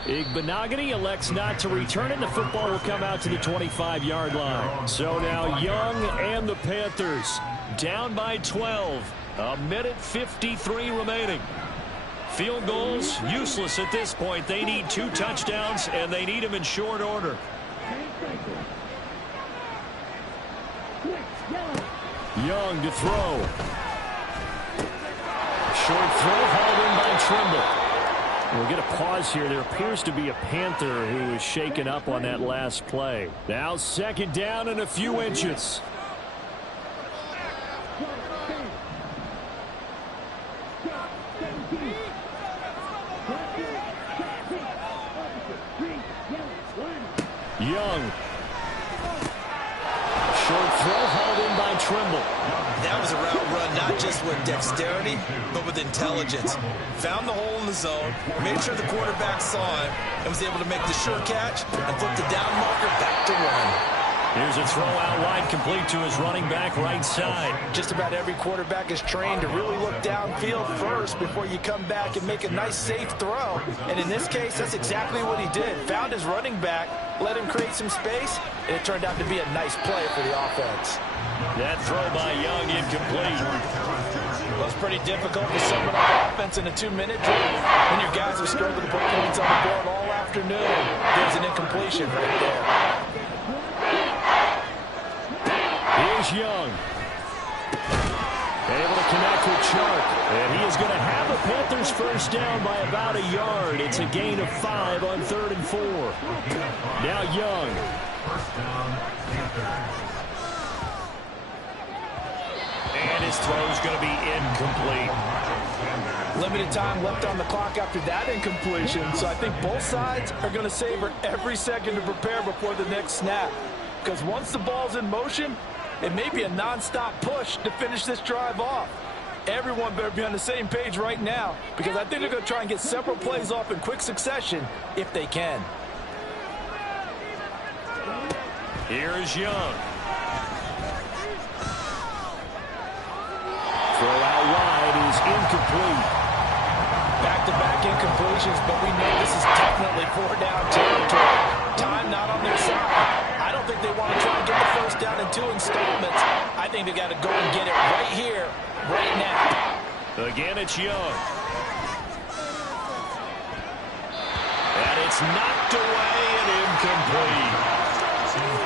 Igbenogany elects not to return it. The football will come out to the 25-yard line. So now Young and the Panthers down by 12. 1:53 remaining. Field goals useless at this point. They need 2 touchdowns, and they need them in short order. Young to throw. Short throw hauled in by Trimble. We'll get a pause here. There appears to be a Panther who is shaken up on that last play. Now 2nd down and a few inches. Young. Short throw hauled in by Trimble. That was a route run not just with dexterity, but with intelligence. Found the hole in the zone, made sure the quarterback saw him, and was able to make the sure catch and flip the down marker back to run. Here's a throw out wide, complete to his running back right side. Just about every quarterback is trained to really look downfield first before you come back and make a nice, safe throw. And in this case, that's exactly what he did. Found his running back, let him create some space, and it turned out to be a nice play for the offense. That throw by Young incomplete. Well, it's pretty difficult to sum up offense in a 2-minute drill when your guys have struggled to put points on the board all afternoon. There's an incompletion right there. Here's Young. Able to connect with Chark. And he is going to have the Panthers first down by about a yard. It's a gain of 5 on 3rd and 4. Now Young. First down, Panthers. And his throw is going to be incomplete. Limited time left on the clock after that incompletion, so I think both sides are going to savor every second to prepare before the next snap. Because once the ball's in motion, it may be a non-stop push to finish this drive off. Everyone better be on the same page right now, because I think they're going to try and get several plays off in quick succession if they can. Here's Young. Throw out wide is incomplete. Back-to-back incompletions, but we know this is definitely four-down territory. Time not on their side. I don't think they want to try and get the first down in 2 installments. I think they got to go and get it right here, right now. Again, it's Young. And it's knocked away and incomplete.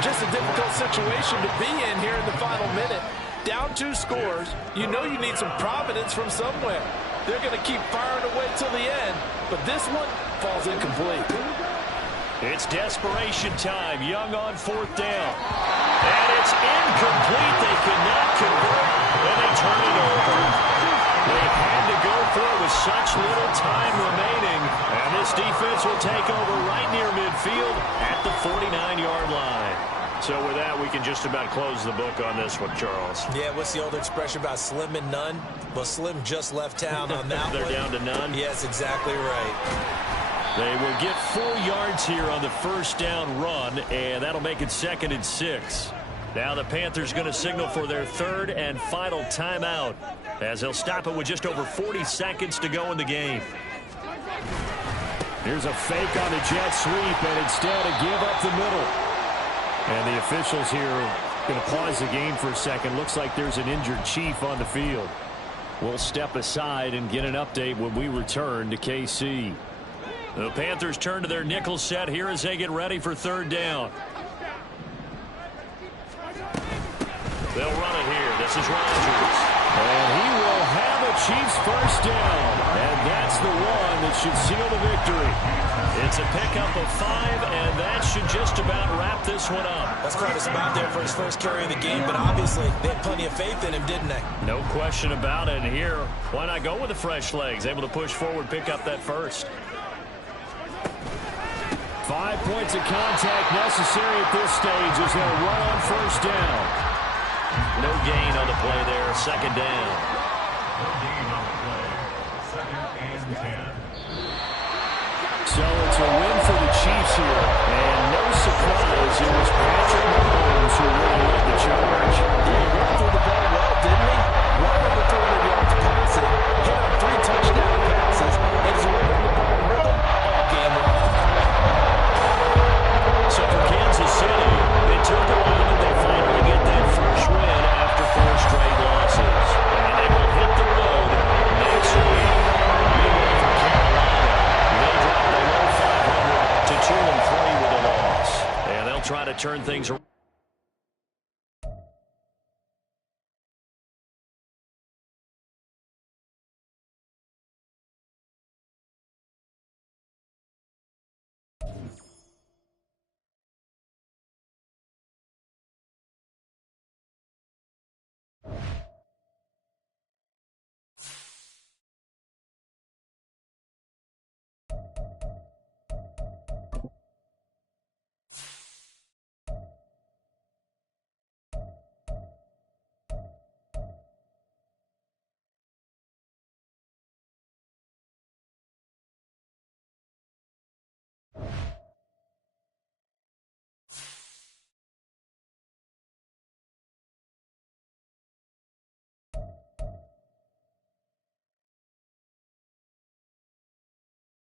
Just a difficult situation to be in here in the final minute. Down 2 scores, you know you need some providence from somewhere. They're going to keep firing away till the end, but this one falls incomplete. It's desperation time. Young on 4th down. And it's incomplete. They cannot convert, and they turn it over. They had to go for it with such little time remaining, and this defense will take over right near midfield at the 49-yard line. So with that, we can just about close the book on this one, Charles. Yeah, what's the old expression about slim and none? Well, Slim just left town on that They're down to none? Yes, exactly right. They will get 4 yards here on the first down run, and that'll make it 2nd and 6. Now the Panthers going to signal for their 3rd and final timeout, as they'll stop it with just over 40 seconds to go in the game. Here's a fake on the jet sweep, and instead a give up the middle. And the officials here going to pause the game for a second. Looks like there's an injured Chief on the field. We'll step aside and get an update when we return to KC. The Panthers turn to their nickel set here as they get ready for 3rd down. They'll run it here. This is Rodgers. And he will have a Chiefs first down. And that's the one that should seal the victory. It's a pickup of 5, and that should just about wrap this one up. That's quite a spot there for his first carry of the game, but obviously they had plenty of faith in him, didn't they? No question about it. And here, why not go with the fresh legs? Able to push forward, pick up that first. 5 points of contact necessary at this stage as they'll run on first down. No gain on the play there. 2nd down. No gain on the play. 2nd and 10. So it's a win for the Chiefs here. And no surprise, it was Patrick Mahomes who really led the charge. He ran through the ball well, didn't he? Well over 200 yards passing, hit on 3 touchdown passes, and he's running the ball in rhythm all game long. So for Kansas City, it took a while, but they finally get that first win after 4 straight losses. And they will hit the road next week. Meanwhile, for Carolina, they dropped below 500 to 2-3 with a loss. And they'll try to turn things around.